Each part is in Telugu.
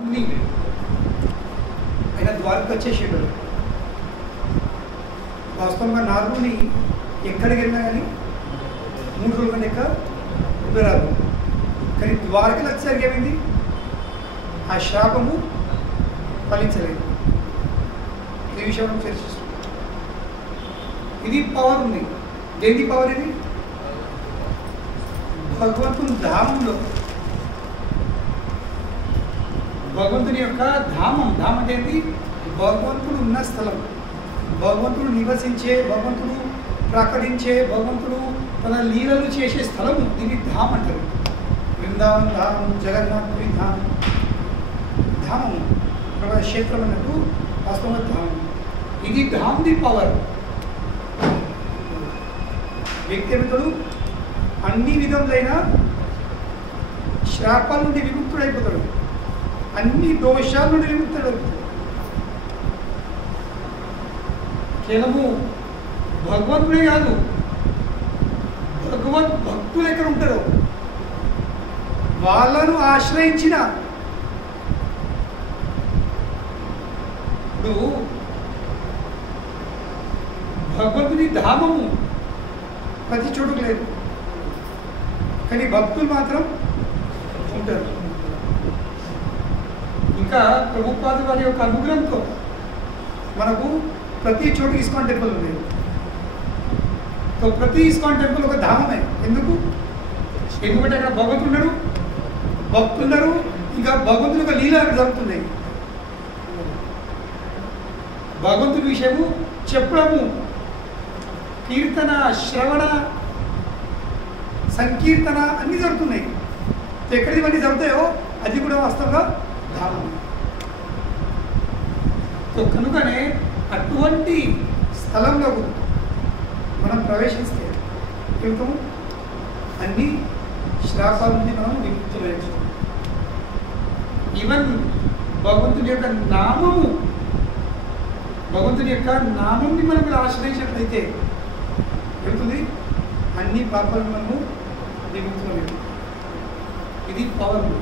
ఉంది. ఆయన ద్వారక వచ్చేసాడు. వాస్తవంగా నారదుని ఎక్కడికి వెళ్ళినా కానీ 3 రోజుల లెక్క ఉండరాదు. కానీ ద్వారకలు వచ్చేసరికి ఏమైంది, ఆ శాపము ఫలించలేదు. ఈ విషయం మనం చర్చిస్తున్నాం. ఇది పవర్ ఉంది. దేని పవర్ ఇది? భగవంతుని ధామంలో, భగవంతుని యొక్క ధామం. ధామం అంటే ఏంటి? భగవంతుడు ఉన్న స్థలం, భగవంతుడు నివసించే, భగవంతుడు ప్రకటించే, భగవంతుడు తన లీలలు చేసే స్థలము. దీన్ని ధామ్ అంటారు. బృందావన్ ధామం, జగన్నాథపురి ధామం, ధామము క్షేత్రం అన్నట్టు వాస్తవంగా ధామం. ఇది ధామ్ ది పవర్. వ్యక్తిగతుడు అన్ని విధములైన శాపాల నుండి విముక్తుడైపోతాడు, అన్ని దోషాల నుండి విముక్తుడైపోతాడు. కేవలము భగవంతుడే కాదు, భగవద్ భక్తులు ఎక్కడ ఉంటారో వాళ్ళను ఆశ్రయించిన, ఇప్పుడు భగవంతుని ధామము ప్రతి చోటుకు లేదు, కానీ భక్తులు మాత్రం ఉంటారు. ఇంకా ప్రభుపాద వారి యొక్క అనుగ్రహంతో మనకు ప్రతి చోటు ఇస్కాన్ టెంపుల్ ఉంది. సో ప్రతి ఇస్కాన్ టెంపుల్ ఒక ధామమే. ఎందుకంటే అక్కడ భగవంతుడు ఉన్నాడు, భక్తున్నారు, ఇంకా భగవంతుని యొక్క లీల జరుగుతున్నాయి. భగవంతుని విషయము చెప్పడము, కీర్తన, శ్రవణ, సంకీర్తన అన్నీ జరుగుతున్నాయి. ఎక్కడి ఇవన్నీ జరుగుతాయో అది కూడా వాస్తవంగా ధామం. సో కనుకనే అటువంటి స్థలంలో మనం ప్రవేశిస్తే ఏమిటము, అన్ని శ్రాపాల నుండి మనం విముక్తులయ్యాము. ఈవెన్ భగవంతుని యొక్క నామము, భగవంతుని యొక్క నామంని మనం ఆశ్రయించినట్లయితే ఏమవుతుంది, అన్ని పాపాలను మనము విముక్తులయ్యాము. ఇది పవర్.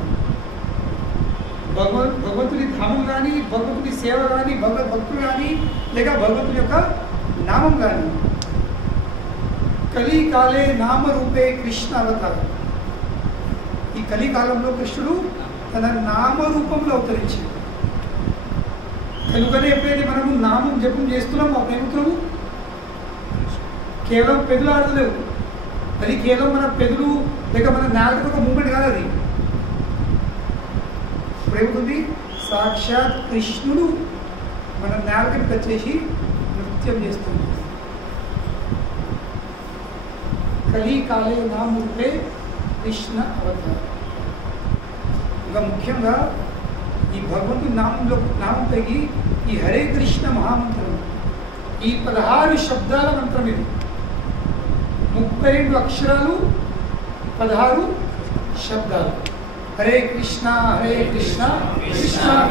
భగవంతుని ధామం కానీ, భగవంతుని సేవ కానీ, భక్తులు కానీ, లేక భగవంతుని యొక్క నామం కానీ. కలికాలే నామరూపే కృష్ణ అవతారం. ఈ కలికాలంలో కృష్ణుడు తన నామరూపంలో అవతరించాడు. కనుకనే ఎప్పుడైతే మనము నామం జపం చేస్తున్నామో అప్పుడు ఏమవుతున్నాము, కేవలం పెదులు ఆడలేవు. అది కేవలం మన పెదులు లేక మన నాలుగు ఒక మూమెంట్ కాదు. అది ఇప్పుడేమవుతుంది, సాక్షాత్ కృష్ణుడు మన నాలుకని వచ్చేసి నృత్యం చేస్తుంది. కలికాలే నామరూపే కృష్ణ అవతారం. ఇంకా ముఖ్యంగా ఈ భగవంతుని నామంపైకి ఈ హరే కృష్ణ మహామంత్రం, ఈ 16 శబ్దాల మంత్రం. ఇది 32 అక్షరాలు, 16 శబ్దాలు. హరే కృష్ణ కృష్ణ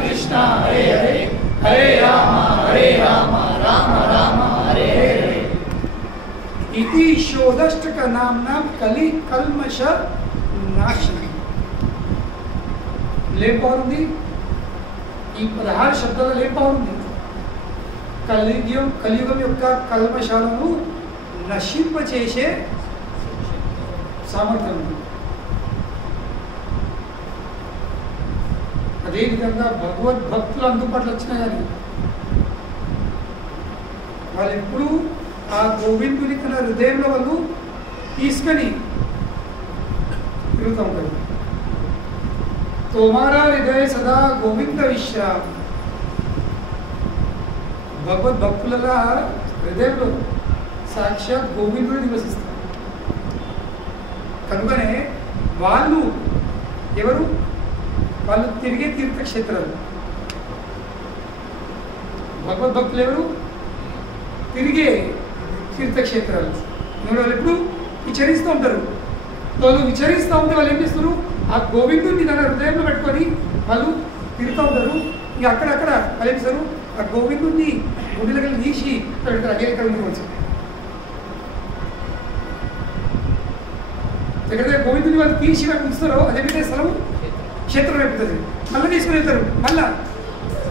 కృష్ణ హరే హరే, హరే రామ రామ రామ హరే హరే. ఇది షోడష్టక నామ్నా కలి కల్మష నాశనం. లేపారుంది ఈ 16 శబ్దాల లేపారుంది. కలియుగం యొక్క కల్మశాలను నశింపచేసే సామర్థ్యం ఉంది. అదేవిధంగా భగవద్భక్తులు అందుబాటులో వచ్చినా కానీ వాళ్ళు ఎప్పుడూ ఆ గోవిందుని తన హృదయంలో వాళ్ళు తీసుకొని తిరుగుతూ ఉంటారు. తోమారా హృదయ సదా గోవింద విశ్రామ్. భగవద్భక్తుల హృదయంలో సాక్షాత్ గోవిందుడు నివసిస్తారు. కనుకనే వాళ్ళు ఎవరు, వాళ్ళు తిరిగే తీర్థక్షేత్రాలు. భగవద్భక్తులు ఎవరు, తిరిగే తీర్థక్షేత్రాలు. వాళ్ళు ఎప్పుడు విచరిస్తూ ఉంటారు. వాళ్ళు విచరిస్తూ ఉంటే వాళ్ళు ఏం చేస్తారు, ఆ గోవిందుడిని తన హృదయంలో పెట్టుకొని వాళ్ళు తిరుగుతూ ఉంటారు. ఇక అక్కడక్కడ వాళ్ళు ఏం చేస్తారు, ఆ గోవిందుడిని గుడిలో తీసి పెడతారు. అదే ఎక్కడ ఉండవచ్చు, ఎక్కడైతే గోవిందుని వాళ్ళు తీసి ఉంచుతారో అదే స్థలం క్షేత్రం అయిపోతుంది. మళ్ళీ తీసుకుని వెళ్తారు మళ్ళా.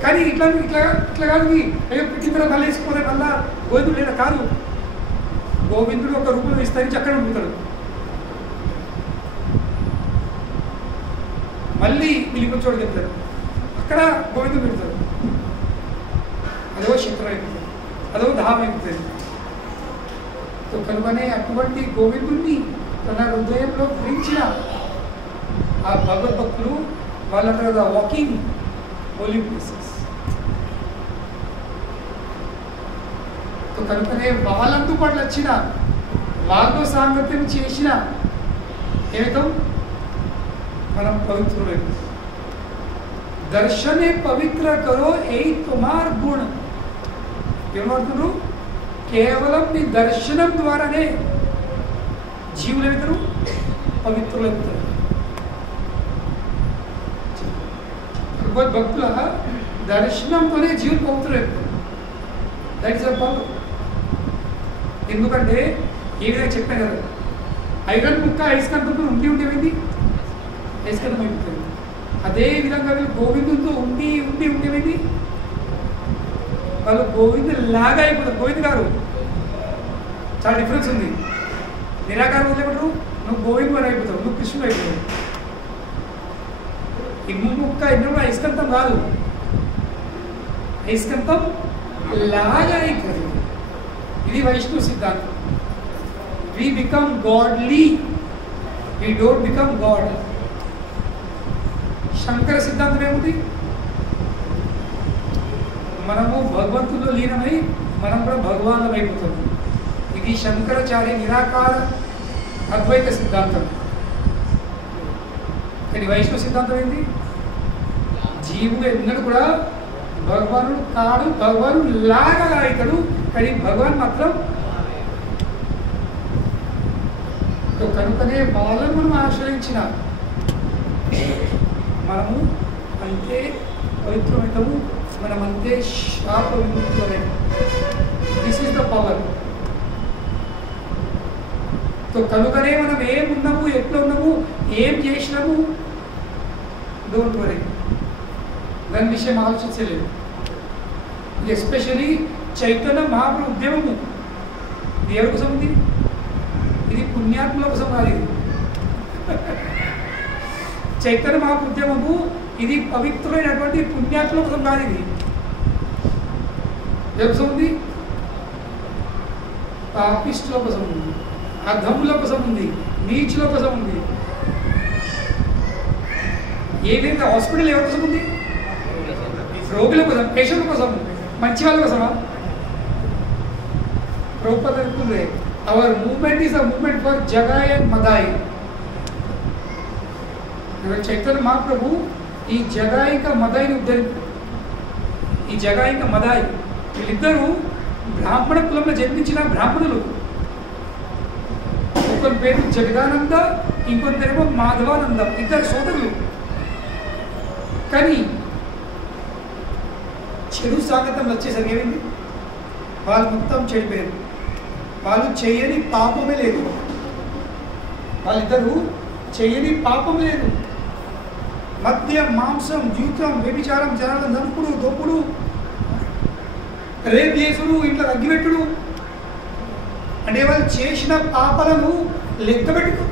కానీ ఇట్లా ఇట్లా ఇట్లా కాదు, అయ్యో పెట్టిన తర్వాత మళ్ళీ వేసుకోవాలి మళ్ళా గోవిందుడు లేదా కాదు. గోవిందుడు ఒక రూపంలో విస్తరించి అక్కడ ఉంటుతాడు, మళ్ళీ వీళ్ళకి చోటు చెప్తారు, అక్కడ గోవిందుడు పెడతారు. అదో శత్రు అయిపోతుంది, అదో ధామ అయిపోతుంది. కనుకనే అటువంటి గోవిందుడిని తన హృదయంలో గ్రహించిన ఆ భగవద్భక్తులు వాళ్ళ వాకింగ్ హోలీ ప్లేసెస్. కనుకనే వాళ్ళందు పట్ల వచ్చిన వాళ్ళతో సాంగత్యం చేసిన ఏమిటం మనం పవిత్రులైపోతాం. దర్శనే పవిత్ర కరో ఏ తుమార్ గుణ. ఏమవుతున్నారు? కేవలం నీ దర్శనం ద్వారానే జీవులు అవుతారు, పవిత్రులు అవుతారు. భక్తుల దర్శనంతోనే జీవులు పవిత్రులు అవుతారు. That is a power. ఎందుకంటే ఏ విధంగా చెప్పాను కదా, ఐరన్ ముక్క ఐస్కంతంతో ఉండేది ఐస్కంతం అయిపోతుంది. అదే విధంగా వీళ్ళు గోవిందుతో ఉండేది వాళ్ళు గోవిందు లాగా అయిపోతారు. గోవింద్ గారు చాలా డిఫరెన్స్ ఉంది. నిరాకారం వదిలేపడు నువ్వు గోవింద్ వాడు అయిపోతావు, నువ్వు కృష్ణుడు అయిపోతావు. ఇమ్ము ముక్క ఇందులో ఐస్కంతం కాదు, ఐస్కంతం లాగా అయిపోతుంది. ఇది వైష్ణవ సిద్ధాంతం. We become godly, we don't become god. Shankara సిద్ధాంతం ఏముంది? మనము భగవంతుల్లో లీనమై మనం కూడా భగవానులం అయిపోతాము. ఇది శంకరాచార్య నిరాకార అద్వైత సిద్ధాంతం. కానీ వైష్ణవ సిద్ధాంతం ఏంటి? జీవుడు ఎన్నడూ కూడా భగవానుడు కాడు, భగవానుడు లాగా అవుతాడు, కానీ భగవాన్ మాత్రం. కనుకనే వాళ్ళను మనం ఆశ్రయించిన మనము అంతే పవిత్రమవుతాము, మనం అంతే శాప విముక్తులమే. This is the power. కనుకనే మనం ఏమున్నాము, ఎట్లా ఉన్నాము, ఏం చేసినాము, డోంట్ వరీ, దాని విషయం ఆలోచించలేదు. ఎస్పెషలీ చైతన్య మహాప్రభు ఉద్యమము ఇది ఎవరి కోసం ఉంది? ఇది పుణ్యాత్ముల కోసం కాదు. ఇది చైతన్య మహాప్రభు ఉద్యమము ఇది పవిత్రమైనటువంటి పుణ్యాత్ముల కోసం కాదు. ఇది ఎవరి కోసం ఉంది? పాపిస్టుల కోసం ఉంది, అధముల కోసం ఉంది, నీచుల కోసం ఉంది. ఏదైతే హాస్పిటల్ ఎవరి కోసం ఉంది? రోగుల కోసం, పేషెంట్ల కోసం, మంచి వాళ్ళ కోసమా? ప్రభుపాద చెప్తుంది, our movement is a movement for Jagai and Madhai. Chaitanya Mahaprabhu ఈ జగాయిక మదాయిని ఉద్ధరించారు. ఈ జగాయిక మదాయి వీళ్ళిద్దరూ బ్రాహ్మణ కులంలో జన్మించిన బ్రాహ్మణులు. ఒకరి పేరు జగదానంద, ఇంకొక పేరు మాధవానంద, ఇద్దరు సోదరులు. కానీ చెడు సాంగతం వచ్చేసరికి ఏమైంది? వాళ్ళు మొత్తం చెడిపోయారు. వాళ్ళు చేయని పాపమే లేదు, వాళ్ళిద్దరూ చేయని పాపం లేదు. మద్యం, మాంసం, జీవితం, వ్యభిచారం, జనాలను దంపుడు, దొప్పుడు, రేప్ చేసుడు, ఇంట్లో అగ్గిపెట్టుడు, అంటే వాళ్ళు చేసిన పాపాలను లెక్క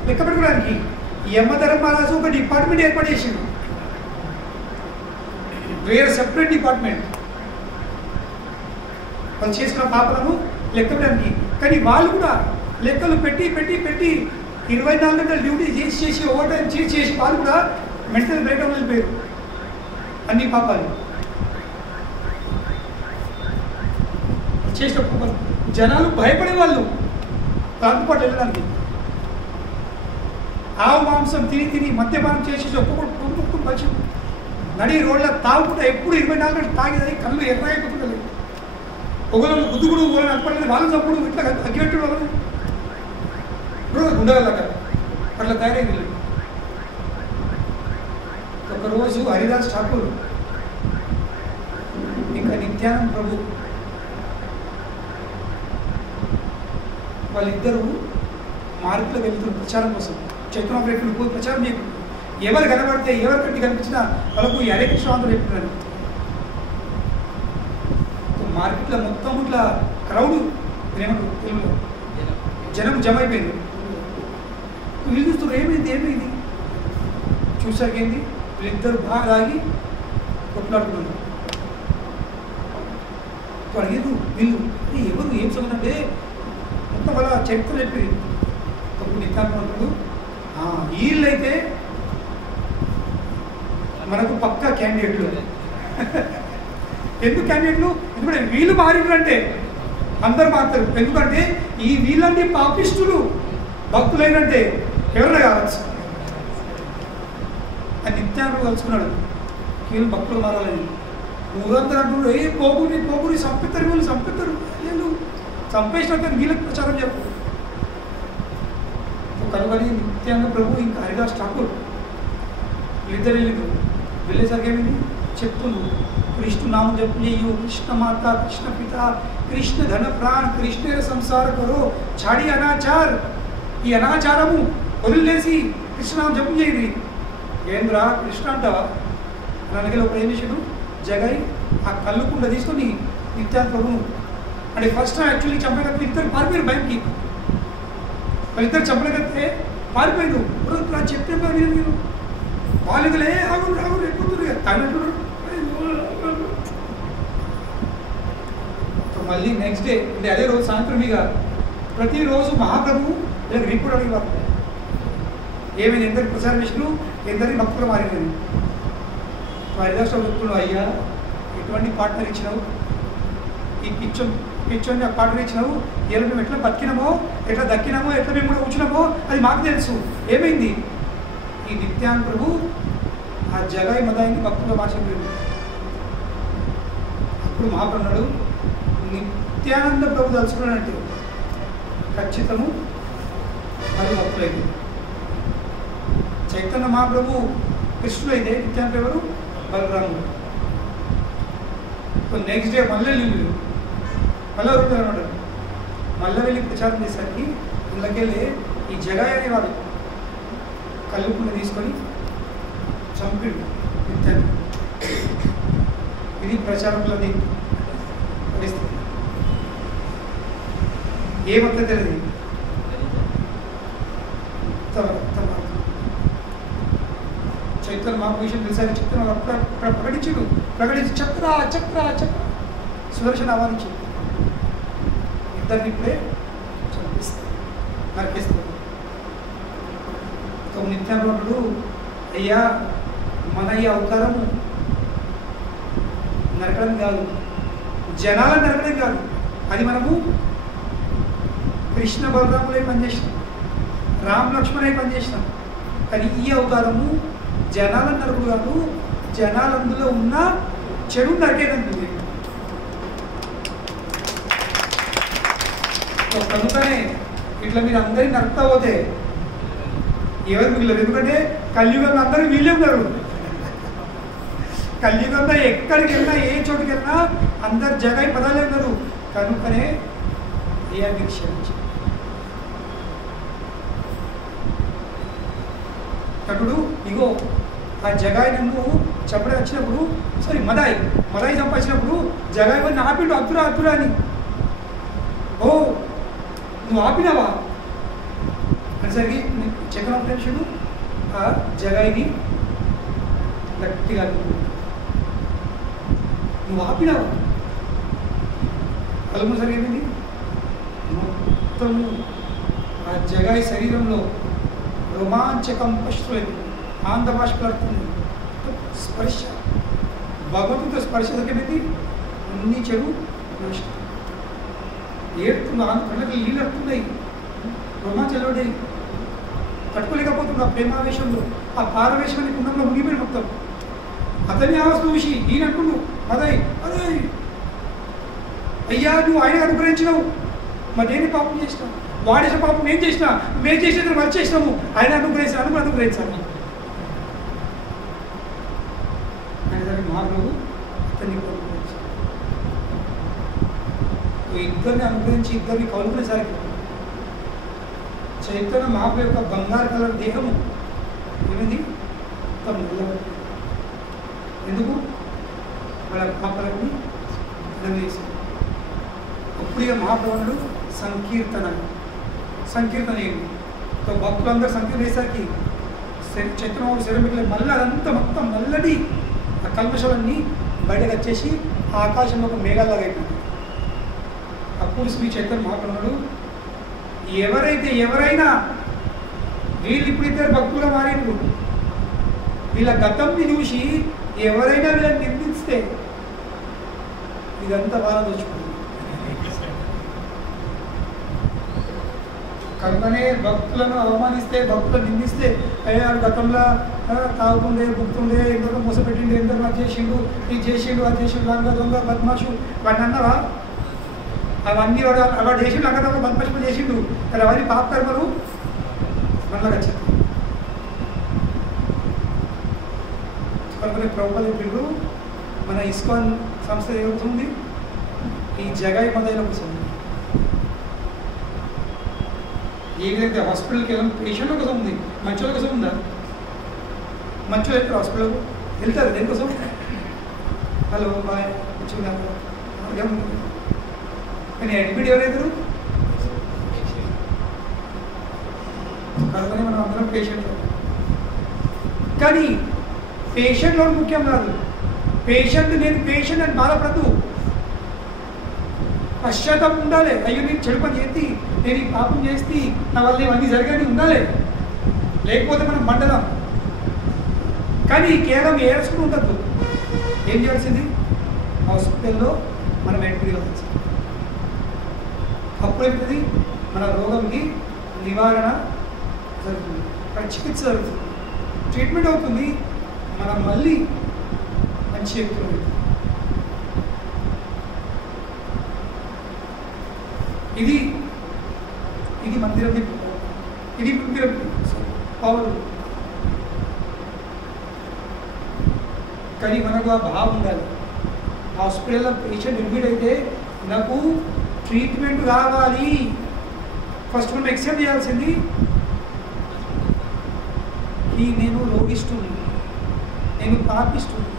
పెట్టుకోవడానికి యమధర్మరాజు ఒక డిపార్ట్మెంట్ ఏర్పాటు చేసిండు, వేరే సెపరేట్ డిపార్ట్మెంట్. వాళ్ళు చేసిన పాపాలను లెక్క పెట్టడానికి. కానీ వాళ్ళు కూడా లెక్కలు పెట్టి 24 గంటలు డ్యూటీ చేసి ఓవర్ టైం చేసి వాళ్ళు కూడా మెంటల్ బ్రేక్ డౌన్ వెళ్ళిపోయారు. అన్ని పాపాలు చేసిన పాపాలు జనాలు భయపడేవాళ్ళు దాంతోపాటు వెళ్ళడానికి. ఆవు మాంసం తిని మద్యపానం చేసేసి ఒక్కొక్కటి మంచి నడి రోడ్ల తాగుకుంటా ఎప్పుడు 24 గంటలు తాగేది, కళ్ళు ఎర్రైపోతుంది. ఒకరు గుద్దుకుడు వాళ్ళని అప్పటి వాళ్ళని చప్పుడు ఇట్లా అగ్గిపెట్టుడు వాళ్ళని గుండగలక అట్లా తయారైంది. ఒకరోజు హరిదాస్ ఠాకూర్ ఇంకా నిత్యానంద ప్రభు వాళ్ళిద్దరూ మార్పులో వెళ్తున్నారు ప్రచారం కోసం. చైతన్య ప్రేక్షకులు పోయి ప్రచారం చేయకుండా ఎవరు కనబడితే ఎవరి కంటి కనిపించినా వాళ్ళకు హరే కృష్ణ అందరూ చెప్తున్నారు. మార్కెట్లో మొత్తం ఇట్లా క్రౌడ్ ఏమంటారు తెలుగులో జనం జమ అయిపోయింది. వీళ్ళు చూస్తారు ఏమైంది చూసాక ఏంది వీళ్ళిద్దరు బాగా తాగి కొట్లాడుతున్నారు. అడిగేది వీళ్ళు ఎవరు ఏం చదువుతుంటే మొత్తం వాళ్ళ చరిత్ర చెప్పింది. తప్పుడు నిత్యానంటున్నాడు వీళ్ళైతే మనకు పక్కా క్యాండిడేట్లు. ఎందుకు క్యాండిడేట్లు? ఎందుకంటే వీళ్ళు మారిందంటే అందరు మారుతారు. ఎందుకంటే ఈ వీళ్ళంటే పాపిష్టులు భక్తులైనంటే ఎవరైనా కావచ్చు. ఆ నిత్యాన్ని కలుసుకున్నాడు వీళ్ళు భక్తులు మారాలని. ఊరందరూ అంటున్నారు పోగుని చంపుతారు వీళ్ళు చంపుతారు వీళ్ళు చంపేసినట్టు వీళ్ళకి ప్రచారం చెప్పు. కనుగొని నిత్యానంద ప్రభు ఇంకా హరిదాస్ ఠాకూర్ వీళ్ళిద్దరు వెళ్ళేసరికి ఏమైంది చెప్తుండ్రు కృష్ణ నామం జపం చేయు, కృష్ణ మాత, కృష్ణ పిత, కృష్ణ ధన ప్రాణ, కృష్ణ సంసార కరో చాడి అనాచార్. ఈ అనాచారము వదిలేసి కృష్ణనామం జపం చేయది. ఏంద్రా కృష్ణ అంటావా అనగల ఒక ఏం చేసాడు జగై ఆ కళ్ళుకుండ తీసుకొని నిత్యానంద ప్రభువు అంటే ఫస్ట్ యాక్చువల్లీ చంపగలిగితే ఇద్దరు పారిపోయారు బయటికి. వాళ్ళిద్దరు చంపగలిగితే పారిపోయారు. చెప్పే పని మీరు వాళ్ళులే ఆగు ఎక్కుతుంది అన్నట్టు. మళ్ళీ నెక్స్ట్ డే అంటే అదే రోజు సాయంత్రం ఇక ప్రతిరోజు మహాప్రభు రిపోర్ట్ అడిగేవారు ఏమైనా ఎందరికి ప్రచారం చేసినారు, ఎందరికి భక్తులు మారినది. హరిదాసు చెప్తున్నావు అయ్యా ఎటువంటి పార్ట్నర్ ఇచ్చినావు, ఈ పిచ్చోని ఆ పార్ట్నర్ ఇచ్చినావు, ఇలా మేము ఎట్లా బతికినామో ఎట్లా దక్కినామో ఎట్లా మేము కూడా కూర్చున్నామో అది మాకు తెలుసు. ఏమైంది ఈ నిత్యానంద ప్రభు ఆ జగాయి మదాయిని భక్తుల మార్చలేదు. అప్పుడు మహాప్రభుడు నిత్యానంద ప్రభు తలుచుకున్నాడంటే ఖచ్చితము మరి భక్తులైతే. చైతన్య మహాప్రభు కృష్ణుడు అయితే నిత్యానంద ఎవరు బలరాముడు. నెక్స్ట్ డే మళ్ళీ అనమాట మళ్ళీ వెళ్ళి ప్రచారం చేసరికి ఇళ్ళకెళ్ళి ఈ జగాయి అనేవాడు కళ్ళుకుండా తీసుకొని చంపిడు నిత్యాన్ని. ఇది ప్రచారంలోది పరిస్థితి. ఏమంతా తెలియదు చైతన్య మాకు విషయం తెలిసాక చెప్తున్నా ప్రకటించి చక్ర సుదర్శన ఆహ్వానించి ఇద్దరిని ఇప్పుడే చంపిస్తారు నరికేస్తారు. నిత్యానందుడు అయ్యా మన ఈ అవతారము నరకడం కాదు, జనాలను నరకడం కాదు. అది మనము కృష్ణ బలరాములై పనిచేసినాం, రామ్ లక్ష్మణై పనిచేసినాం. కానీ ఈ అవతారము జనాలను నరకుడు కాదు, జనాలందులో ఉన్న చెడు నరికేదంటుంది. కనుకనే ఇట్లా మీరు అందరినీ నరుకుతా పోతే ఎవరు మిగిలేదు. ఎందుకంటే కలియుగంలో అందరూ వీళ్ళే ఉన్నారు. కలియుగంలో ఎక్కడికి వెళ్ళినా ఏ చోటుకి వెళ్ళినా అందరు జగాయి పదాలే ఉన్నారు. కనుకనే ఏ క్షమించి అప్పుడు ఇగో ఆ జగాయి నన్ను చెప్పడం వచ్చినప్పుడు సారీ మదాయి సంపాదించినప్పుడు జగాయి వాడిని ఆపిండు అద్దురా అని. ఓ నువ్వు ఆపినావా అనేసరికి చక్రవర్తి ఆ జగాయిని గట్టిగా నువ్వు ఆపినావా కలుమసరి ఏమైంది మొత్తము ఆ జగాయి శరీరంలో రోమాంచకం పశువులైంది, ఆంధ్ర భాష పడుతుంది. స్పర్శ భగవంతుడితో స్పర్శ తగ్గిపోయింది. అన్ని చెడు నష్టం ఏడుతుంది. కళ్ళకి నీళ్ళు వస్తున్నాయి, రోమాంచలోడే తట్టుకోలేకపోతుంది. ఆ ప్రేమావేశంలో ఆ పారవేశాన్ని కుండంలో ముగిపోయిన మొత్తం. అతన్ని ఆవస్థ చూసి ఈయన అంటుండు అదే అయ్యా నువ్వు ఆయన అనుగ్రహించినావు, మరి నేను పాపం చేసినావు, వాడేసిన పాపం నేను చేసినా, మేము చేసేది మరి చేసినాము, ఆయన అనుగ్రహించాను అనుగ్రహించాను. ఆయన దానికి మహాప్రభు అతన్ని అనుగ్రహించాడు. ఇద్దరిని అనుగ్రహించి ఇద్దరిని కలుగునేసరికి చైతన్య మహాప్రభు యొక్క బంగారు కలర్ దేహము ఏమైంది మొత్తం నిలబడి ఎందుకు వాళ్ళ పాపలన్నీ నిలవేశారు. అప్పుడు ఇక మహాప్రభుడు సంకీర్తన ఏంటి సో భక్తులందరూ సంకీర్తన వేసరికి చైతన్యబాబు శరీరం మళ్ళీ అదంతా మొత్తం నల్లటి ఆ కల్మషాలన్నీ బయటకు వచ్చేసి ఆ ఆకాశంలో ఒక మేఘాలాగా అయిపోయింది. అప్పుడు శ్రీ చైతన్య మహాప్రభుడు ఎవరైనా వీళ్ళు ఇప్పుడు ఇద్దరు భక్తులుగా మారినప్పుడు వీళ్ళ గతంని చూసి ఎవరైనా వీళ్ళని నిందిస్తే ఇదంతా బాగా దోచుకుంటుంది. కనుకనే భక్తులను అవమానిస్తే భక్తులను నిందిస్తే అయ్యా గతంలో తాగుతుండే గుర్తుండే ఎంతో మోసపెట్టిండే ఎంతో అది చేసిండు ఇది చేసిండు అది చేసిండు లంగ దొంగ బద్మాషు వాడిని అన్నావా అవన్నీ వాడు చేసిండు లంగ దొంగ బద్మాషులు చేసిండు కానీ అవన్నీ పాపకర్మలు మళ్ళా వచ్చింది. కనుకనే ప్రభుత్వం ఇప్పుడు మన ఇస్కాన్ సంస్థ ఏమవుతుంది ఈ జగాయి పదాల కోసం ఏ విధంగా హాస్పిటల్కి వెళ్ళాం పేషెంట్ల కోసం ఉంది మంచోళ్ళ కోసం ఉందా మంచోళ్ళు వెళ్తారు హాస్పిటల్కు వెళ్తారు దేనికోసం హలో బాయ్ మంచిగా కానీ అడ్మిట్ ఎవరైతారు కనుకనే మనం అందరం పేషెంట్ కానీ పేషెంట్లో ముఖ్యం కాదు నేను పేషెంట్ అని బాధపడదు పశ్చాత్తాపం ఉండాలి అయ్యో నేను చెడు పని చేసి నేను ఈ పాపం చేసి నా వల్ల ఇవన్నీ జరగాని ఉండాలి లేకపోతే మనం మండలం కానీ కేవలం ఏడ్చుకుని ఉండద్దు ఏం చేయాల్సింది హాస్పిటల్లో మనం అడ్మిట్ కావాల్సింది అప్పుడు ఏమిటి మన రోగంకి నివారణ జరుగుతుంది అక్కడ చికిత్స జరుగుతుంది ట్రీట్మెంట్ అవుతుంది మనం మళ్ళీ మంచి వ్యక్తులు ఇది మందిరం ఇది మందిరం పౌరులు కానీ మనకు ఆ భావం ఉండాలి హాస్పిటల్లో పేషెంట్ అడ్మిట్ అయితే నాకు ట్రీట్మెంట్ కావాలి ఫస్ట్ మనం ఎక్సెప్ట్ చేయాల్సింది నేను రోగిస్తుంది నేను పాపిస్తుంది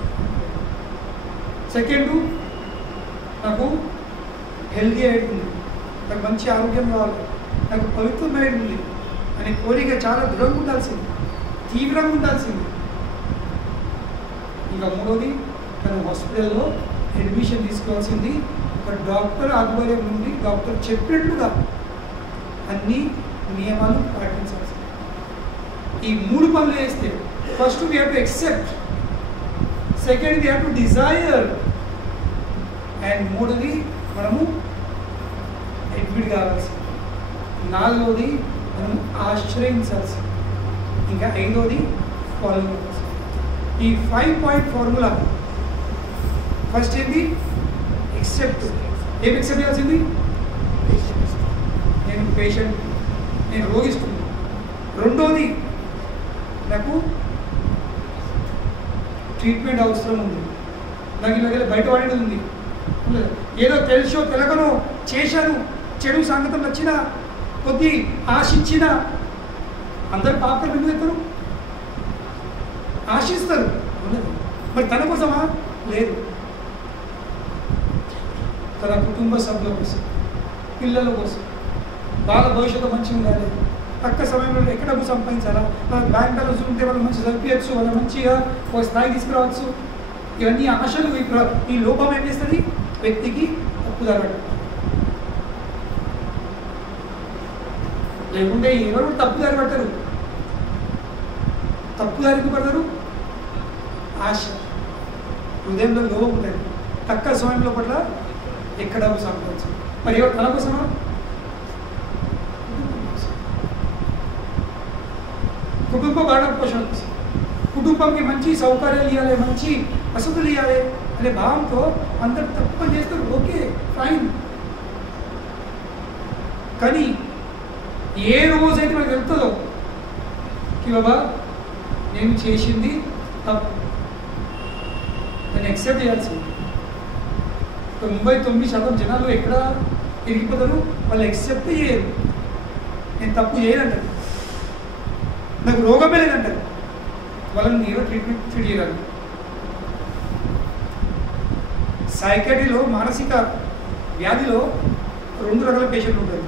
సెకండ్ నాకు హెల్దీ అవుతుంది నాకు మంచి ఆరోగ్యం కావాలి నాకు పవిత్రమైన ఉంది అనే కోరిక చాలా దృఢంగా ఉండాల్సింది తీవ్రంగా ఉండాల్సింది. ఇంకా మూడోది తను హాస్పిటల్లో అడ్మిషన్ తీసుకోవాల్సింది ఒక డాక్టర్ ఆధ్వర్యం నుండి డాక్టర్ చెప్పినట్లుగా అన్ని నియమాలు పాటించాల్సింది. ఈ మూడు పనులు చేస్తే first we have to accept second we have to desire and మూడోది మనము అడ్మిట్ కావాల్సింది నాలుగోది మనం ఆశ్రయించాల్సింది ఇంకా ఐదోది ఫాలో అవ్వాల్సింది. ఈ 5 పాయింట్ ఫార్ములా ఫస్ట్ ఏంటి ఎక్సెప్ట్ ఏం ఎక్సెప్ట్ చేయాల్సింది నేను పేషెంట్ నేను రోగిస్తున్నాను రెండోది నాకు ట్రీట్మెంట్ అవసరం ఉంది నాకు ఇలాగ బయట పడేది ఉంది ఏదో తెలుసో తెలకనో చేశాను చెడు సంగతం వచ్చినా కొద్ది ఆశించిన అందరు పాపలు ఎందుకు ఎత్తారు ఆశిస్తారు మరి తన కోసమా లేదు తన కుటుంబ సభ్యుల కోసం పిల్లల కోసం వాళ్ళ భవిష్యత్తు మంచిగా ఉండాలి తక్కువ సమయంలో ఎక్కడ డబ్బు సంపాదించాలా బ్యాంక్ బ్యాలెన్స్ ఉంటే వాళ్ళు మంచి చదివించచ్చు వాళ్ళు మంచిగా ఒక స్థాయి తీసుకురావచ్చు ఇవన్నీ ఆశలు ఈ లోపం ఏం చేస్తుంది వ్యక్తికి తప్పుదారు లేకుంటే ఎవరు తప్పుదారి పడతారు తప్పుదారికి పడతారు ఆశ హృదయంలో లోపం ఉంటుంది తక్కువ సమయంలో పట్ల ఎక్కడ డబ్బు సంపాదించాలి మరి ఎవరు తన కోసమా కుటుంబ భరణ పోషణ కుటుంబంకి మంచి సౌకర్యాలు ఇవ్వాలి మంచి వసతులు ఇవ్వాలి అనే భావంతో అందరు తప్పు చేస్తారు ఓకే ఫైన్ కానీ ఏ రోజైతే మనకు వెళ్తుందో కి బాబా నేను చేసింది తప్పు దాన్ని యాక్సెప్ట్ చేయాల్సింది 99% జనాలు ఎక్కడ తిరిగిపోతారు వాళ్ళు యాక్సెప్ట్ చేయరు నేను తప్పు చేయనంటారు నాకు రోగమే లేదంటారు వాళ్ళని మీరు ట్రీట్మెంట్ ఫిట్ చేయాలి. సైకాట్రీలో మానసిక వ్యాధిలో 2 రకాల పేషెంట్లు ఉంటారు.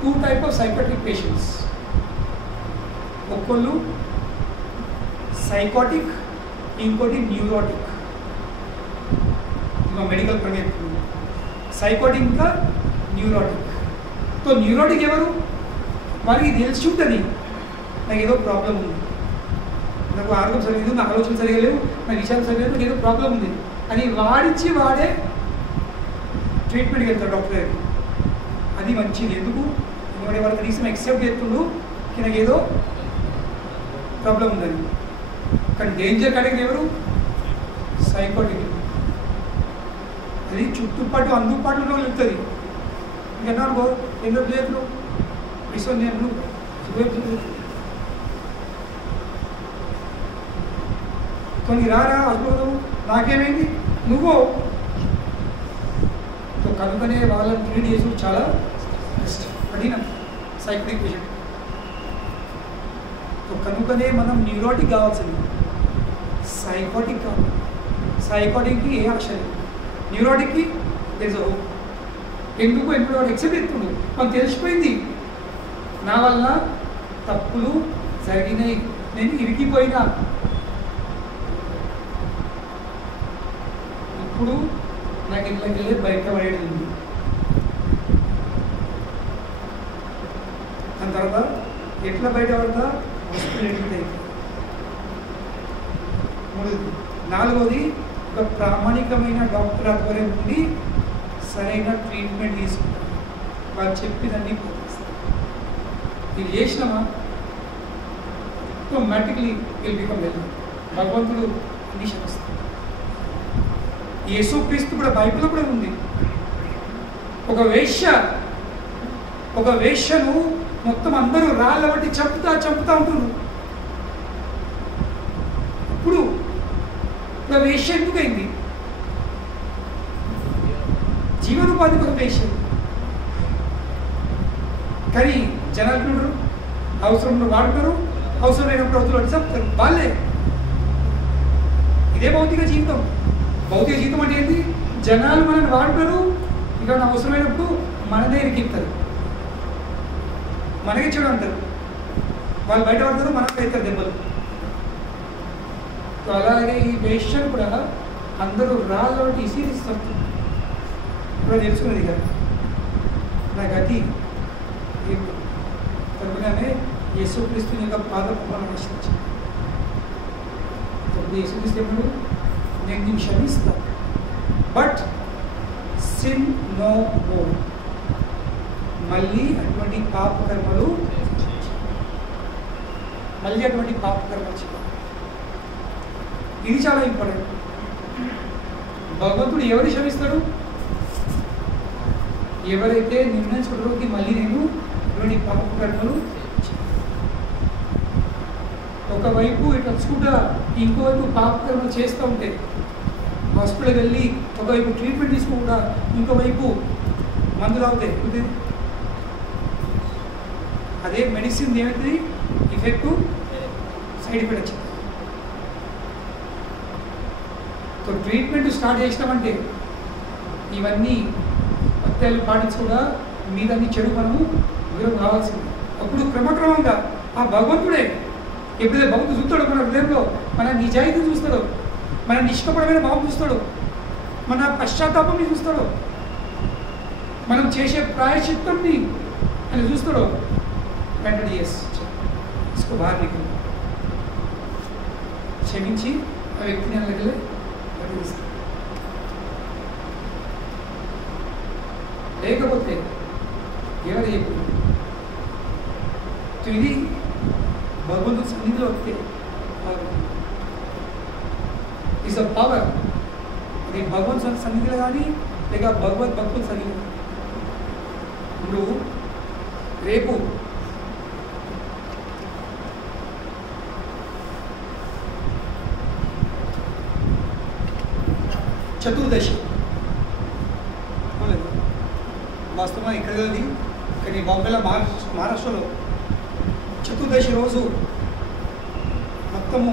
2 type of psychiatric patients. ఒకళ్ళు సైకోటిక్, ఇంకోటి న్యూరోటిక్. ఇంకా మెడికల్ పరంగా సైకోటిక్ ఇంకా న్యూరోటిక్. సో న్యూరోటిక్ ఎవరు? వారికి తెలిసి ఉంటుంది నాకు ఏదో ప్రాబ్లం ఉంది, నాకు ఆరోగ్యం సరిగా లేదు, నా ఆలోచన సరిగా లేవు, నా విషయాలు సరిగా లేదు, నాకు ఏదో ప్రాబ్లం ఉంది అని వాడిచ్చి వాడే ట్రీట్మెంట్కి వెళ్తాడు డాక్టర్ గారికి. అది మంచిది. ఎందుకు? ఎందుకంటే వాళ్ళకి కనీసం ఎక్సెప్ట్ చేస్తుండు నాకు ఏదో ప్రాబ్లం ఉందని. కానీ డేంజర్ కేటగిరీ ఎవరు? సైకోటిక్. అది చుట్టుపాటు అందుబాటులో వెళ్తుంది. ఇంకెన్నాళ్ళు ఎందుకు లేదు విశ్వం నేను కొన్ని రారా అద్భుతం నాకేమైంది నువ్వు కనుకనే వాళ్ళని ట్రీట్ చేసి చాలా కఠినం సైకోటిక్ పేషెంట్. కనుకనే మనం న్యూరోటిక్ కావాల్సింది, సైకోటిక్ కావాలి. సైకోటిక్కి ఏ అక్షరం, న్యూరోటిక్కి తెలుసు. ఎందుకు ఎందుకు వాడు ఎక్సెప్ట్ ఎత్తుండు, మనకు తెలిసిపోయింది నా వల్ల తప్పులు జరిగినాయి, నేను ఇరికిపోయినా, ఇప్పుడు నాకు ఇళ్ళకి బయట పడేది ఉంది. దాని తర్వాత ఎట్లా బయట పడతా? హాస్పిటల్ అడ్మిట్ అవుతుంది. 4వది ఒక ప్రామాణికమైన డాక్టర్ ఆధ్వర్యం ఉండి సరైన ట్రీట్మెంట్ తీసుకుంటారు. వాళ్ళు చెప్పినన్ని పాటిస్తారు. ఇది చేసినామా ఆటోమేటిక్లీ విల్ బికమ్ వెల్. భగవంతుడు అన్ని క్షమిస్తాడు. యేసుక్రీస్తు కూడా బైబిల్లో కూడా ఉంది. ఒక వేశ్యను మొత్తం అందరూ రాళ్ళ బట్టి చంపుతా ఉంటున్నారు. ఇప్పుడు వేశ్య ఎందుకైంది? జీవనోపాధి ఒక వేశ్య. కానీ జనాలు అవసరంలో వాడుతారు, అవసరం లేనప్పుడు అవతల చెప్తారు. వాళ్ళే ఇదే భౌతిక జీవితం. భౌతిక జీవితం అంటే ఏంటి? జనాలు మనల్ని వాడుతారు, ఇక అవసరమైనప్పుడు మనదే ఇరికిస్తారు, మనకి చెడు అంటారు. వాళ్ళు బయట పడతారు, మనకు అవుతారు దెబ్బలు. అలాగే ఈ వేష్యను కూడా అందరూ రాళ్ళు ఇసిరిస్తారు. ఇప్పుడు తెలుసుకున్నది కదా నా గతి. కనుకనే యేసుక్రీస్తుని యొక్క పాదపూర్ణ ఆశ్రయించాను. యేసుక్రీస్తు ఏమన్నాడు? నేను నేను క్షమిస్తాను, బట్ సిన్ నో మోర్. మళ్ళీ అటువంటి పాపకర్మలు చేయాలి. ఇది చాలా ఇంపార్టెంట్. భగవంతుడు ఎవరు క్షమిస్తాడు? ఎవరైతే నిర్ణయించుకుంటారో మళ్ళీ నేను ఇటువంటి పాపకర్మలు. ఒకవైపు ఇట్లా చూడా, ఇంకోవైపు పాపకర్మలు చేస్తూ ఉంటే హాస్పిటల్కి వెళ్ళి ఒకవైపు ట్రీట్మెంట్ తీసుకుంటా, ఇంకోవైపు మందులు అవుతాయి. అదే మెడిసిన్ ఏమైతుంది? ఎఫెక్టు సైడ్ ఎఫెక్ట్ వచ్చింది. సో ట్రీట్మెంట్ స్టార్ట్ చేసినామంటే ఇవన్నీ పత్యాలు పాటించి కూడా మీదన్నీ చెడు మనము దూరం కావాల్సింది. అప్పుడు క్రమక్రమంగా ఆ భగవంతుడే ఎప్పుడైతే భగవంతుడు చూస్తాడు మన హృదయంలో, మన నిజాయితీ చూస్తాడు, మన నిష్కపడమైన భావం చూస్తాడు, మన పశ్చాత్తాపంని చూస్తాడు, మనం చేసే ప్రాయశ్చిత్తంని అని చూస్తాడు. వెంటనే ఇసుకో బాగా క్షమించి ఆ వ్యక్తిని అలాగే బదిలిస్తాడు. లేకపోతే ఎవరు ఇది భగవంతుడి సన్నిధిలో వస్తే ఈజ్ అ పవర్. అది భగవంతుడి సన్నిధిలో కానీ లేక భగవద్భక్తుల సన్నిధిలో. ఇప్పుడు రేపు చతుర్దశి వాస్తవంగా ఇక్కడ కానీ బాంబేలో మహారాష్ట్రలో చతుర్దశి రోజు మొత్తము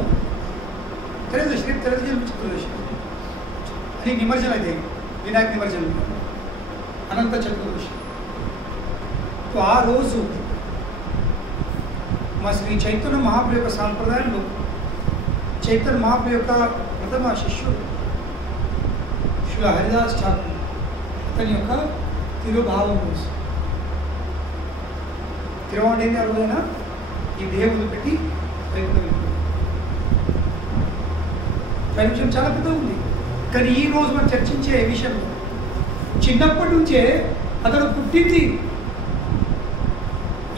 త్రయోదశి చతుర్దశి అని నిమజ్జన అయితే వినాయక నిమజ్జనం అనంత చతుర్దశి. ఆ రోజు మా శ్రీ చైతన్య మహాప్రభు యొక్క సాంప్రదాయంలో చైతన్య మహాప్రభు యొక్క ప్రథమ శిష్యుడు శ్రీ హరిదాస్ ఠాకూర్ అతని యొక్క తిరుభావం కోసం తిరువాండేది ఆ రోజైనా ఈ దేహం వదిలిపెట్టి విషయం చాలా పెద్ద ఉంది. కానీ ఈ రోజు మనం చర్చించే విషయంలో చిన్నప్పటి నుంచే అతడు పుట్టింది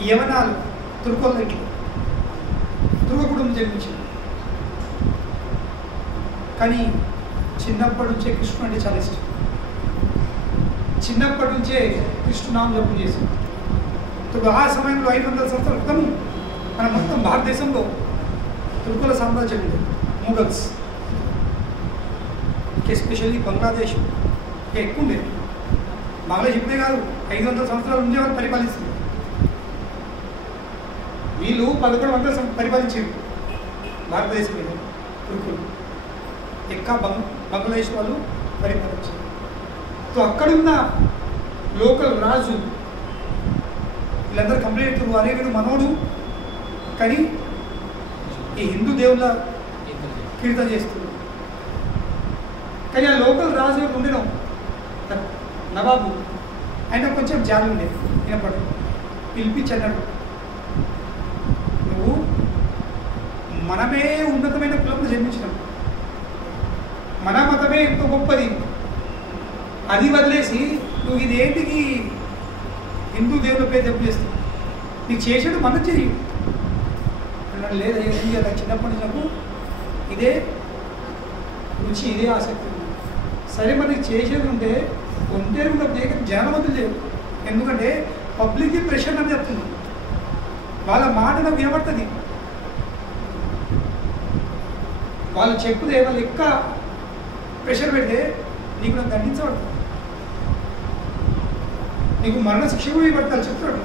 యవనాలు తుర్కొల్లకి తుర్క కుటుంబం జన్మించింది. కానీ చిన్నప్పటి నుంచే కృష్ణుడు అంటే చాలా ఇష్టం. చిన్నప్పటి నుంచే కృష్ణునామం జపం చేసింది. ఇప్పుడు ఆ సమయంలో 500 సంవత్సరాల క్రితం మన మొత్తం భారతదేశంలో తుర్కుల సామ్రాజ్యం ఉంది, ముఘల్స్, ఎస్పెషల్లీ బంగ్లాదేశ్ ఎక్కువ ఉండేది. బంగ్లాదేశ్ ఇప్పుడే కాదు, 500 సంవత్సరాల నుంచే వాళ్ళు పరిపాలిస్తుంది. వీళ్ళు 1100 పరిపాలించారు భారతదేశం మీద తుర్కులు. బంగ్లాదేశ్ వాళ్ళు పరిపాలించారు. సో అక్కడున్న లోకల్ రాజు వీళ్ళందరూ కంప్లైంట్ అవుతారు, అరే వీడు మనోడు కానీ ఈ హిందూ దేవుళ్ళ కీర్తన చేస్తున్నారు. కానీ ఆ లోకల్ రాజు ఉండడం నవాబు ఆయన కొంచెం జాలి ఉండేది. వినపడు పిలిపించి అన్నాడు, నువ్వు మనమే ఉన్నతమైన కులంలో జన్మించినాం, మన మతమే ఎంతో గొప్పది, అది వదిలేసి నువ్వు ఇదేంటికి హిందూ దేవుల పేరు జపం చేస్తావు, నీకు చేసాడు మనం చెయ్యి అన్నాడు. లేదా ఏంటి అలా చిన్నప్పటి నుంచి నాకు ఇదే రుచి, ఇదే ఆసక్తి ఉంది. సరే మనకి చేసేది ఉంటే ఒంటరి ఉన్నప్పుడు జనమతులు లేవు, ఎందుకంటే పబ్లిక్కి ప్రెషర్ అని చెప్తుంది, వాళ్ళ మాట నాకు వినబడుతుంది, వాళ్ళు చెప్పుదే వాళ్ళు ఎక్క ప్రెషర్ పెడితే నీకు నాకు దండించబడతాను, నీకు మరణ శిక్ష కూడా ఇవ్వబడతారు చెప్తాడు.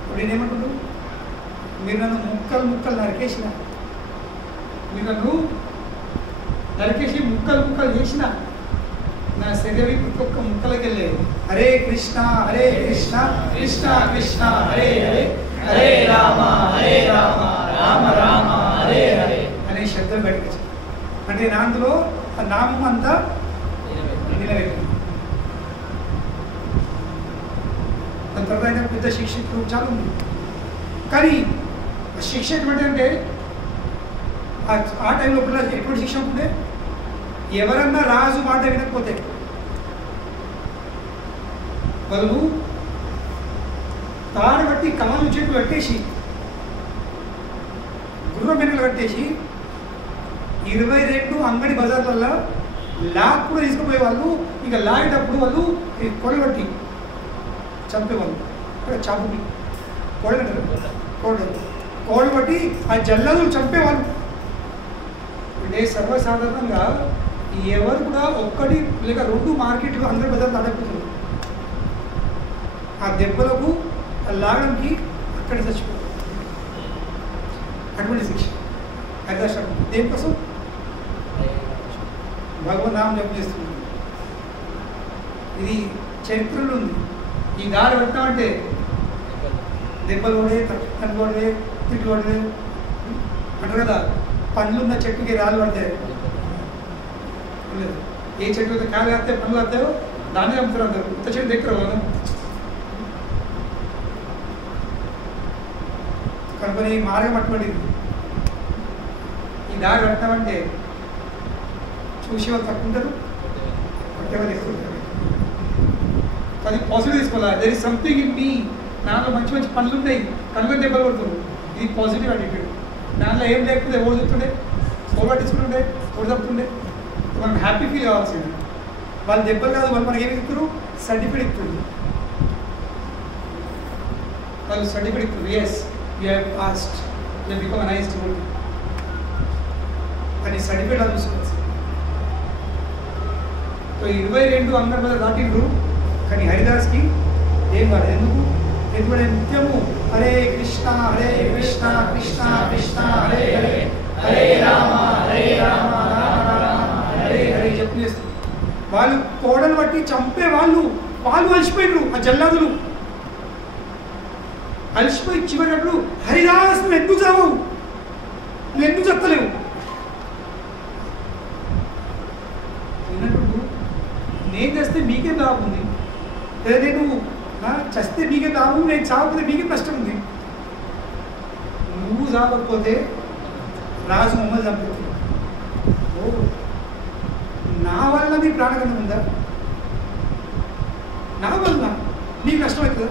ఇప్పుడు నేనేమంటున్నాడు, మీరు నన్ను ముక్కలు నరికేసిన, మీరు నన్ను నరికేసి ముక్కలు చేసిన, నా శరీరం ప్రతి ఒక్క ముక్కలకి వెళ్ళేది హరే కృష్ణ కృష్ణ కృష్ణ హరే హరే హరే రామ రామ రామ హరే హరే అనే శబ్దం బయటకు. అంటే నాందులో ఆ నామం అంతా నిలబెట్టింది. దాని తర్వాత ఆయన పెద్ద శిక్షకులు చాలా ఉంది. కానీ శిక్ష ఎటువంటి అంటే ఆ టైంలో ఎటువంటి శిక్ష ఉంటే ఎవరన్నా రాజు మాట వినకపోతే వాళ్ళు తాడు బట్టి కాళ్ళు చేతులు కట్టేసి గుర్రం వెనుకలు కట్టేసి 22 అంగడి బజార్లలో లాక్ కూడా తీసుకుపోయే వాళ్ళు. ఇక లాగేటప్పుడు వాళ్ళు కొడబట్టి చంపేవాళ్ళు, చాపుకి కోడబట్టి ఆ జల్లలు చంపేవాళ్ళు. అంటే సర్వసాధారణంగా ఎవరు కూడా ఒక్కటి లేక 2 మార్కెట్లు అందరి బజార్లు అడగపోతున్నారు. ఆ దెబ్బలకు లాగడానికి అక్కడ చచ్చిపోతారు. అటువంటి శిక్ష హరిదాస్ దేనికోసం భగవన్ నామం జపం చేస్తుంది. ఇది చరిత్రలో ఉంది. ఈ దారి పెట్టామంటే దెబ్బలు పడే, కనుగొడే, తిట్లు పడే అంటారు కదా, పండ్లున్న చెట్టుకి రాళ్ళు పడతాయి. ఏ చెట్టు అయితే కాలు కాస్తాయో పండ్లు వస్తాయో దాన్ని చంపుతారు అందరు. ఇంత చెట్టు దగ్గర వాళ్ళు కనుకొని మార్గం అటువంటిది. ఈ దారి పెట్టామంటే చూసి వాళ్ళు తక్కువ ఉంటారు, కొట్టేవాళ్ళు ఎక్కువ ఉంటారు. అది పాజిటివ్ తీసుకోవాలి. There is something in me, దాంట్లో మంచి మంచి పనులు ఉన్నాయి కనుక దెబ్బలు కొడుతుంది. ఇది పాజిటివ్ అటిట్యూడ్. దాంట్లో ఏం లేకపోతే ఓడి చెప్తుండే, ఓడి పట్టించుకుంటుండే, ఓడి తప్పుతుండే, మనం హ్యాపీ ఫీల్ కావాల్సింది. వాళ్ళు దెబ్బలు కాదు, వాళ్ళు మనకి ఏమి ఇస్తారు, సర్టిఫికేట్ ఇస్తుంది. వాళ్ళు సర్టిఫికేట్ ఇస్తారు, yes you have passed, you have become a nice devotee అని సర్టిఫికేట్ అది చూసుకోవచ్చు. 22 అంగడి మీద దాటిండ్రు, కానీ హరిదాస్కి ఏం కాదు. ఎందుకంటే నిత్యము హరే కృష్ణ కృష్ణ కృష్ణ హరే హరే హరే రామ రామ రామ హరే హరే జపం చేస్తారు. వాళ్ళు కోడలు బట్టి చంపే వాళ్ళు అలసిపోయినారు. ఆ జల్లాదులు అలసిపోయి చివరినప్పుడు హరిదాస్ నువ్వు ఎందుకు చావవు, నువ్వు ఎందుకు చెప్తలేవు విన్నప్పుడు నేను చేస్తే మీకేం లాభం ఉంది, లేదా నేను చస్తే మీకేం లాభం, నేను చావకపోతే మీకేం కష్టం ఉంది. నువ్వు చావకపోతే రాజు మమ్మల్ని చంపుతుంది. ఓ నా వల్ల మీ ప్రాణగండం ఉందా, నా వల్ల నీకు కష్టం అవుతుందా,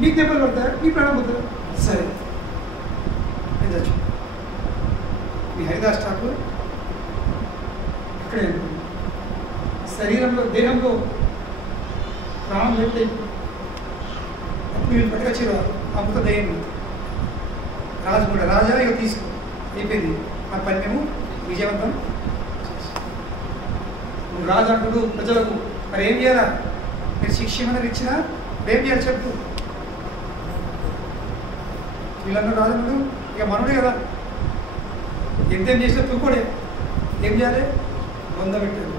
మీకు దెబ్బలు పడతారా, మీ ప్రాణం పోతుందా? సరే నేను చచ్చు. మీ హరిదాస్ ఠాకూర్ ఇక్కడే శరీరంలో దేహంలో ప్రాణం పెట్టి అప్పుడు వీళ్ళు పట్టుకొచ్చారు అమృత దయ్యం. రాజు కూడా రాజా ఇక తీసుకో అయిపోయింది, ఆ పని మేము విజయవంతం. నువ్వు రాజు అంటుడు ప్రజలకు మరి ఏం చేయాలా, మీరు శిక్ష ఏమైనా ఇచ్చినా ఏం చేయాలి చెప్పు. వీళ్ళందరూ రాజుడు ఇక మనోడే కదా, ఎంతేం చేసినా తూకోడే. ఏం చేయాలి, బొంద పెట్టారు.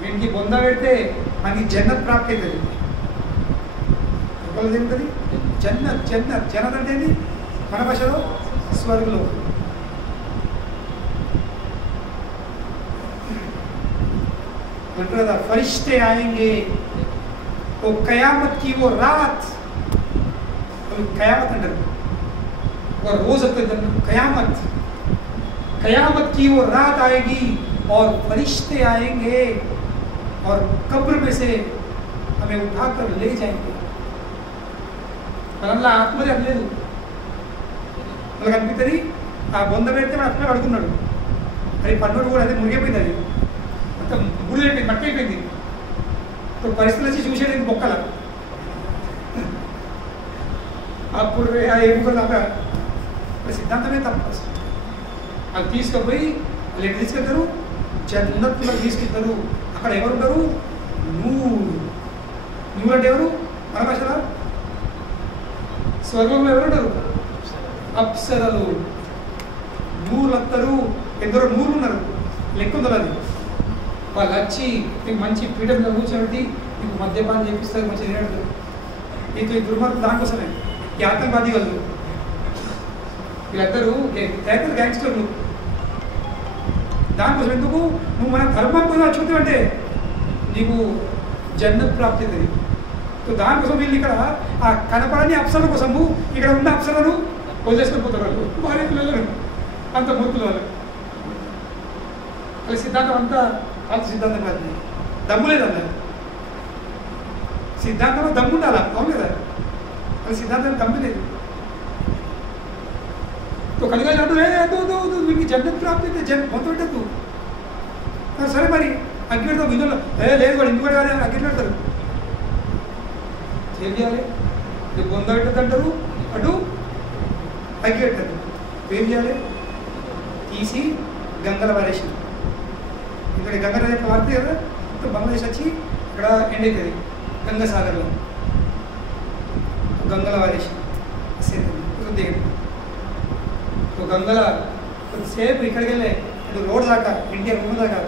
వీనికి బొంద పెడితే మనకి జన్నత్ ప్రాప్తి అవుతుంది. ఒకళ్ళది ఏమిటది జన్నత్. జన్నత్ అంటే ఏంటి మన భాషలో స్వర్గంలో. अंటారు फरिश्ते आएंगे तो कयामत की वो रात, कयामत अंటారు वो रोज कयामत की वो रात आएगी और फरिश्ते आएंगे और कब्र में से हमें उठाकर ले जाएंगे. మనల్ని ఆత్మది అనలేదు, వాళ్ళకి అనిపిస్తుంది ఆ బొంద పెడితే మన అట్లా పడుకున్నాడు, అది పన్నుడు కూడా అదే మురిగిపోయింది, అది అంత గుడి అయిపోయింది, మట్టి అయిపోయింది. పరిస్థితులు వచ్చి చూసేది మొక్కల. అప్పుడు ఏముకోలేక సిద్ధాంతమే తప్ప. అది తీసుకుపోయి వాళ్ళు ఎక్కడ తీసుకెళ్తారు, జన్నత్తులో తీసుకెళ్తారు. అక్కడ ఎవరు ఉంటారు, నూరు అంటే ఎవరు మన భాషలో స్వర్గంలో ఎవరు ఉంటారు, అప్సరలు. నూరులు వస్తారు, ఎందరో నూరులు ఉన్నారు, లెక్క ఉందా అది. వాళ్ళు వచ్చి మీకు మంచి పీఠం మీద కూర్చోబెట్టి మీకు మద్యపానం చేపిస్తారు, మంచి తినడుతారు. నీకు ఈ దుర్మార్గం దానికోసమే ఈ ఆతంకవాది వాళ్ళు వీళ్ళందరూ గ్యాంగ్స్టర్లు. దానికోసం ఎందుకు నువ్వు మన ధర్మం కోసం వచ్చుకుంటావంటే నీకు జన్నత్ ప్రాప్తి అవుతుంది. దానికోసం వీళ్ళు ఇక్కడ ఆ కనపడని అప్సరల కోసము ఇక్కడ ఉన్న అప్సరలు వదిలేసుకొని పోతారు. వాళ్ళు భార్య పిల్లలు అంత మూర్తులు వాళ్ళు. వాళ్ళ సిద్ధాంతం అంతా అంత సిద్ధాంతం కాదు, దమ్ము లేదన్న సిద్ధాంతంలో దమ్ము ఉండాలా, అవును కదా. వాళ్ళ సిద్ధాంతం దమ్ము లేదు. కలిగా అంటూ వీరికి జన్నత్ ప్రాప్తి మొత్తం పెట్టద్దు. సరే మరి అగ్గి పెడతావు విధులు లేదు వాడు ఇంటి కూడా అగ్గి పెడతారు. ఏం చేయాలి, బొంద పెట్టద్దు అంటారు, అటు అగ్గి పెట్టద్దు. ఏం చేయాలి, తీసి గంగల వారేసి, ఇక్కడ గంగ నది పారుతుంది కదా, బంగ్లాదేశ్ వచ్చి ఇక్కడ ఎండ్ అవుతుంది గంగాసాగర్లో. గంగల వారేసి దిగండి. గంగల కొద్దిసేపు ఇక్కడికి వెళ్ళే ఇటు రోడ్ దాకా ఇండియా రూమ్ దాకా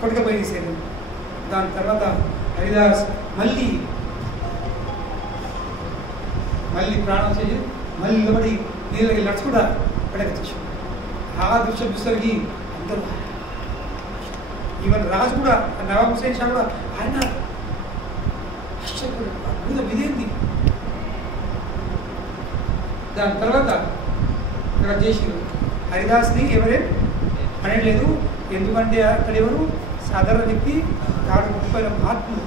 కొట్టుకపోయి తీసేది. దాని తర్వాత హరిదాస్ మళ్ళీ ప్రాణం చేసి మళ్ళీ నిలబడి నీళ్ళకి నడుచుకుంటా పడకొచ్చు. ఆ దృశ్యం చూసరికి అందరూ, ఈవెన్ రాజు కూడా నవాబ్ హుసేన్ షా కూడా ఆయన ఆశ్చర్యపడి అద్భుతం ఇదేంది. దాని తర్వాత ఇక్కడ చేసి హరిదాస్ని ఎవరే అనలేదు, ఎందుకంటే అక్కడ ఎవరు సాధారణ వ్యక్తి కాదు, 30 మహాత్ములు.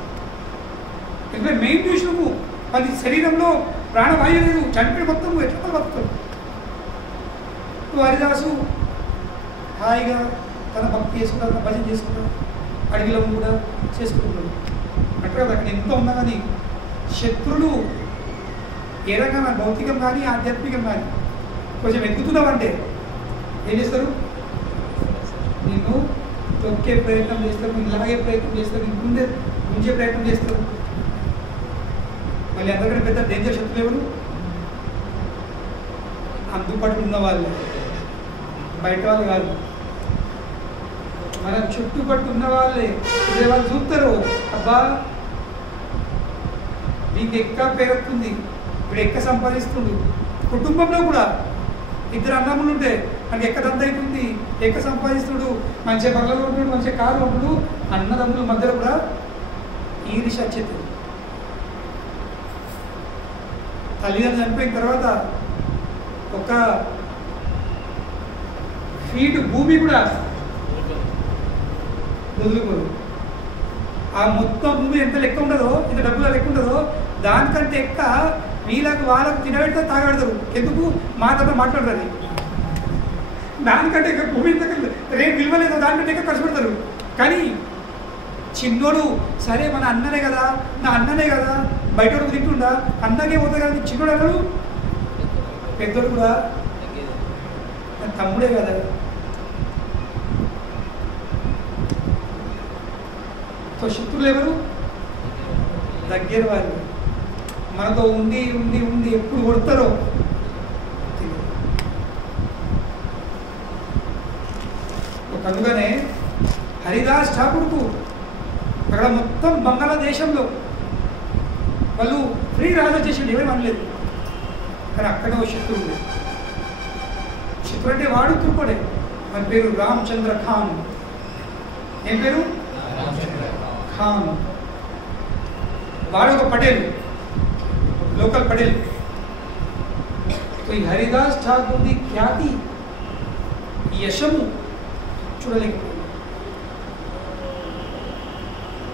ఎందుకంటే మెయిన్ విషయము అది శరీరంలో ప్రాణవాయు లేదు, చనిపోయి మొత్తం ఎట్లా బతుకుతాడు. హరిదాసు హాయిగా తన భక్తి చేసుకుంటారు, తన భజన చేసుకుంటారు, అడవిలో కూడా చేసుకుంటున్నాడు. అంటే కదా అక్కడ ఎంత ఉన్నా కానీ శత్రులు ఏ రకమైన భౌతికం కానీ ఆధ్యాత్మికం కానీ కొంచెం ఎదుగుతున్నావంటే ఏం చేస్తారు, నిన్ను తొక్కే ప్రయత్నం చేస్తారు, నిన్ను లాగే ప్రయత్నం చేస్తారు, నిన్ను ముందే ఉంచే ప్రయత్నం చేస్తారు. మళ్ళీ అందరికంటే పెద్ద డేంజర్ శత్రులు ఎవరు? అందుబాటులో ఉన్న వాళ్ళు, బయట వాళ్ళు కాదు. మన చుట్టుపట్టు ఉన్న వాళ్ళే. ఇదే వాళ్ళు చూస్తారు, అబ్బా నీకు ఎక్క పేరుతుంది, ఇప్పుడు ఎక్క సంపాదిస్తుంది. కుటుంబంలో కూడా ఇద్దరు అన్నములు ఉంటే మనకి ఎక్క దంత అవుతుంది, ఎక్క సంపాదిస్తుడు, మంచిగా బట్టలు ఉంటుడు, మంచిగా కారు ఉంటుడు. అన్నదమ్ముల మధ్యలో కూడా ఈర్ష్య వచ్చేది. తల్లిదండ్రులు చనిపోయిన తర్వాత ఒక ఫీట్ భూమి కూడా వదులుకోదు. ఆ మొత్తం భూమి ఎంత లెక్క ఉండదో, ఎంత డబ్బుల లెక్క ఉండదో, దానికంటే ఎక్క వీళ్ళకు వాళ్ళకు తినబెడతారు, తాగబెడతారు. ఎందుకు? మాటతో మాట్లాడరు. దానికంటే ఎక్క భూమి ఎంత రేపు విలువలేదో దానికంటే ఎక్క ఖర్చు పెడతారు. కానీ చిన్నోడు సరే మన అన్ననే కదా, నా అన్ననే కదా, బయటోడు తింటుండా, అన్నకే పోతుంది కదా, చిన్నోడు అన్నాడు. పెద్దోడు కూడా నా తమ్ముడే కదా. శత్రులు ఎవరు? దగ్గర వాళ్ళు. మనతో ఉండి ఉండి ఉండి ఎప్పుడు కొడతారో. కనుకనే హరిదాస్ ఠాకూర్కు అక్కడ మొత్తం బంగ్లాదేశంలో వాళ్ళు ఫ్రీ రాజా చేసిండు, ఎవరేం అనలేదు. కానీ అక్కడే ఒక శత్రువు ఉంది. శత్రువు అంటే వాడు తుర్కోడే. మన పేరు రామచంద్ర ఖాన్. ఏం పేరు? ఖాన్. వాడు ఒక పటేల్, లోకల్ పటేల్. ఈ హరిదాస్ ఠాకూర్ది ఖ్యాతి, యశము చూడలేకపోయింది.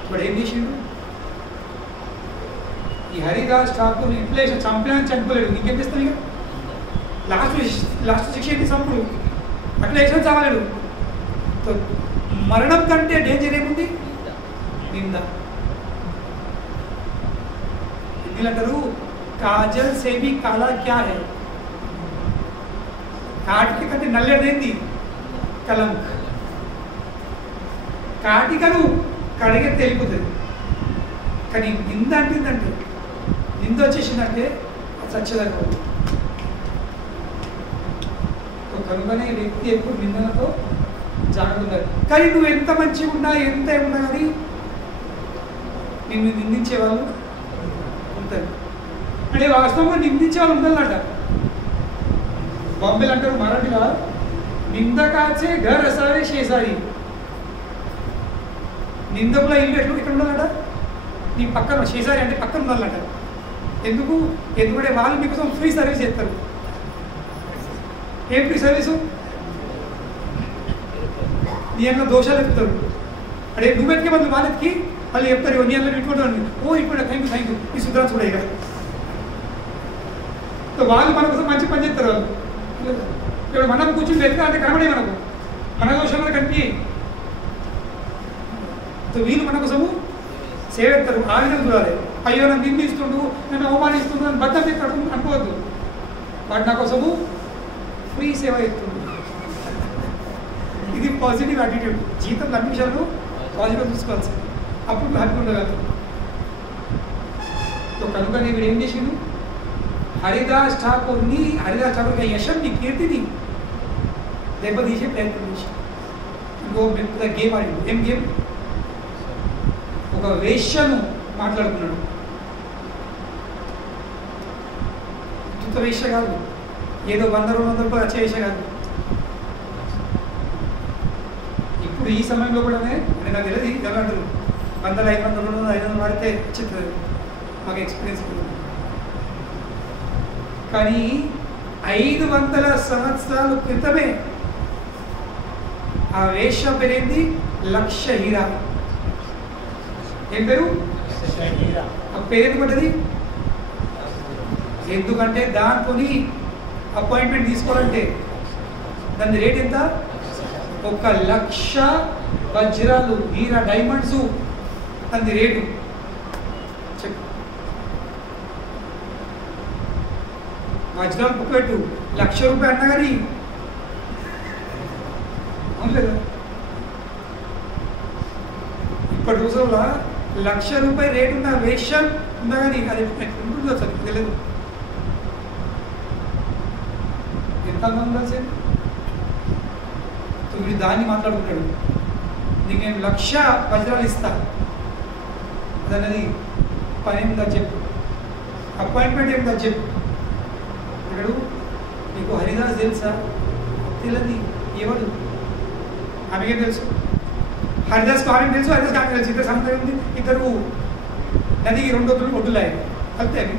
ఇప్పుడు ఏం చేసిండు? ఈ హరిదాస్ ఠాకూర్ ఇట్లా చంపలేని చనిపోలేడు. ఇంకేం చేస్తాను? ఇక లాస్ట్ శిక్ష ఏంటి? చంపుడు. అట్లా వేసిన చావలేడు. మరణం కంటే డేంజర్ ఏముంది? నింద. హిందీలో అంటారు కాజల్ సేవి కాలా క్యా హై. కాటిక కంటే నల్లడేంది? కలంక్. కాటికను కడిగే తెలిపోతుంది. కానీ నింద అంటుందంటే, నింద వచ్చేసిందంటే చచ్చేదాకా. కనుకనే వ్యక్తి ఎప్పుడు నిందలతో జాగ్రత్త ఉండాలి. కానీ నువ్వు ఎంత మంచిగా ఉన్నా, ఎంత ఉన్నా కానీ నిన్ను నిందించే వాళ్ళు ఉంటారు. అంటే వాస్తవంగా నిందించే వాళ్ళు ఉండాలన్నట. బాంబేలు అంటారు మరాఠీగా, నిందకాచే ఘర్ అసారే షేసారి. నిందకుల ఇల్లు ఎట్లు ఇక్కడ ఉండాలట? నీ పక్కన షేసారి అంటే పక్కన ఉండాలట. ఎందుకంటే వాళ్ళు మీకోసం ఫ్రీ సర్వీస్ చేస్తారు. ఏం ఫ్రీ సర్వీసు? నీ అన్న దోషాలు చెప్తారు. అడే నువ్వు ఎత్తికే బదులు వాళ్ళు ఎత్తికి వాళ్ళు చెప్తారు, నీ అన్న ఇట్టుకుంటాను. ఓ ఇప్పుడు థ్యాంక్ యూ ఈ సుధరా చూడ. ఇక వాళ్ళు మన కోసం మంచి పని చేస్తారు. వాళ్ళు ఇప్పుడు మనం కూర్చుని వెతుక అంటే కనబడే మనకు మన దోషాలు కనిపి వీళ్ళు మన కోసము సేవ ఎత్తారు. ఆ విధంగా చూడాలి. అయ్యో నన్ను నిందిస్తుండు, నన్ను అవమానిస్తుండు, నన్ను బద్దం ఎత్తాడు అనుకోవద్దు. వాడు నా కోసము ఫ్రీ సేవ ఎత్తుండు. ఇది పాజిటివ్ యాటిట్యూడ్. జీవితంలో అన్ని విషయాలు పాజిటివ్గా చూసుకోవాల్సి, అప్పుడు హ్యాపీ ఉండగలరు. కనుక వీడు ఏం చేసిండు? హరిదాస్ ఠాకూర్ని, హరిదాస్ ఠాకూర్ యశంని, కీర్తిని దెబ్బతీసే ప్రయత్నం చేసి ఇంకో పెద్ద గేమ్ ఆడిండు. ఏం గేమ్? ఒక వేశ్యను మాట్లాడుకున్నాడు. ఉచిత వేశ్య కాదు, ఏదో 100-200 రూపాయలు వచ్చే వేశ్య కాదు. ఇప్పుడు ఈ సమయంలో కూడా అంటే నాకు తెలియదు జనాలు 100, 500, 200, 500 వాడితే వచ్చింది మాకు ఎక్స్పీరియన్స్. కానీ 500 సంవత్సరాల క్రితమే ఆ వేశ్య పేరేంది? లక్ష హీరా. ఏం పేరు? ఆ పేరు ఎందుకు పడ్డది? ఎందుకంటే దాంతో అపాయింట్మెంట్ తీసుకోవాలంటే దాని రేట్ ఎంత? 1,00,000 వజ్రాలు, హీరా, డైమండ్స్ దాని రేటు. చెప్పు, వజ్రాలు పుక్కట్టు ₹1,00,000 అన్నా కానీ అవును లేదా? ఇప్పటి రోజుల్లో ₹1,00,000 రేటు ఉన్న వేషం ఉందా కానీ అది ఉంటుందో సార్ తెలియదు. ఎంత అందం కలిసి వీడు దాన్ని మాట్లాడుకుంటాడు. నీకు నేను 1,00,000 వజ్రాలు ఇస్తా, అదన్నది పని ఏమిందా చెప్పు, అపాయింట్మెంట్ ఏమిందా చెప్పు అన్నాడు. నీకు హరిదాస్ తెలుసా? తెలియదు. ఎవడు? ఆమెకేం తెలుసు? హరిదాస్ ఆమెకు తెలుసు, హరిదాస్ ఆమెకు తెలుసు. ఇద్దరు సంబంధం ఉంది. ఇద్దరు నదికి 2 ఒడ్డులాయి కలితే అవి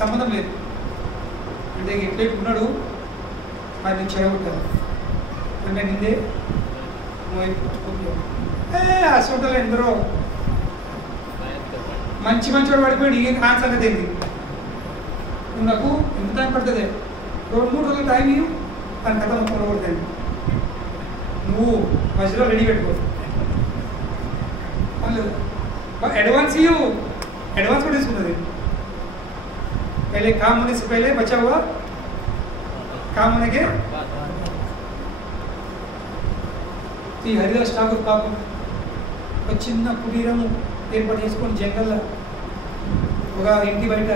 సంబంధం లేదు. అంటే ఎట్లయితే ఉన్నాడు మరి నేను చెడగొట్టాను అంటే నిందే అసలు ఎందరో మంచి మంచివాడు పడిపోయాడు. ఏం కాని సంగతి ఏంటి? నువ్వు నాకు ఎంత టైం పడుతుంది? 2-3 రోజులు టైం ఇవ్వు, దాని కథ మొత్తం కొడుతుంది. నువ్వు మధ్యలో రెడీ పెట్టుకో, एडवांस ही हो, एडवांस को डिस्कस करें. पहले काम होने से पहले बचा हुआ काम होने के ఈ హరిదాస్ ఠాకూర్ పాపం ఒక చిన్న కుటీరము ఏర్పాటు చేసుకొని జంగల్లో ఒక ఇంటి బయట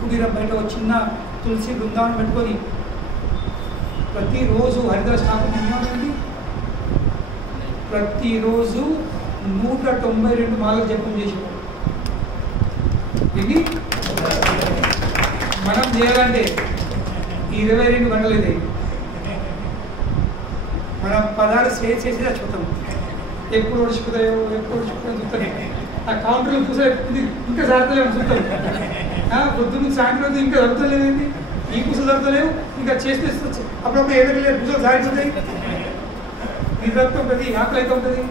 కుటీరం బయట ఒక చిన్న తులసి బృందావనం పెట్టుకొని ప్రతిరోజు హరిదాస్ ఠాకూర్ నియమం ప్రతిరోజు 192 మాలలు జపం చేసేవాడు. ఇది మనం చేయాలంటే 22 గంటలు ఇది మనం 16 స్టేజ్ చేసి చూద్దాం. ఎప్పుడు ఒడిచిపోతాయో చూస్తానే ఆ కౌంటర్లో చూసే ఇంకా జరుగుతలేము చూస్తాం. పొద్దున్న సాయంత్రం ఇంకా జరుగుతలేదండి, ఈ పూసలు జరుగుతలేవు, ఇంకా చేస్తే అప్పుడప్పుడు ఏదో లేదు పూసలు సాగిపోతాయి, నిద్ర ఉంటుంది, ఆకలి అయితే ఉంటుంది.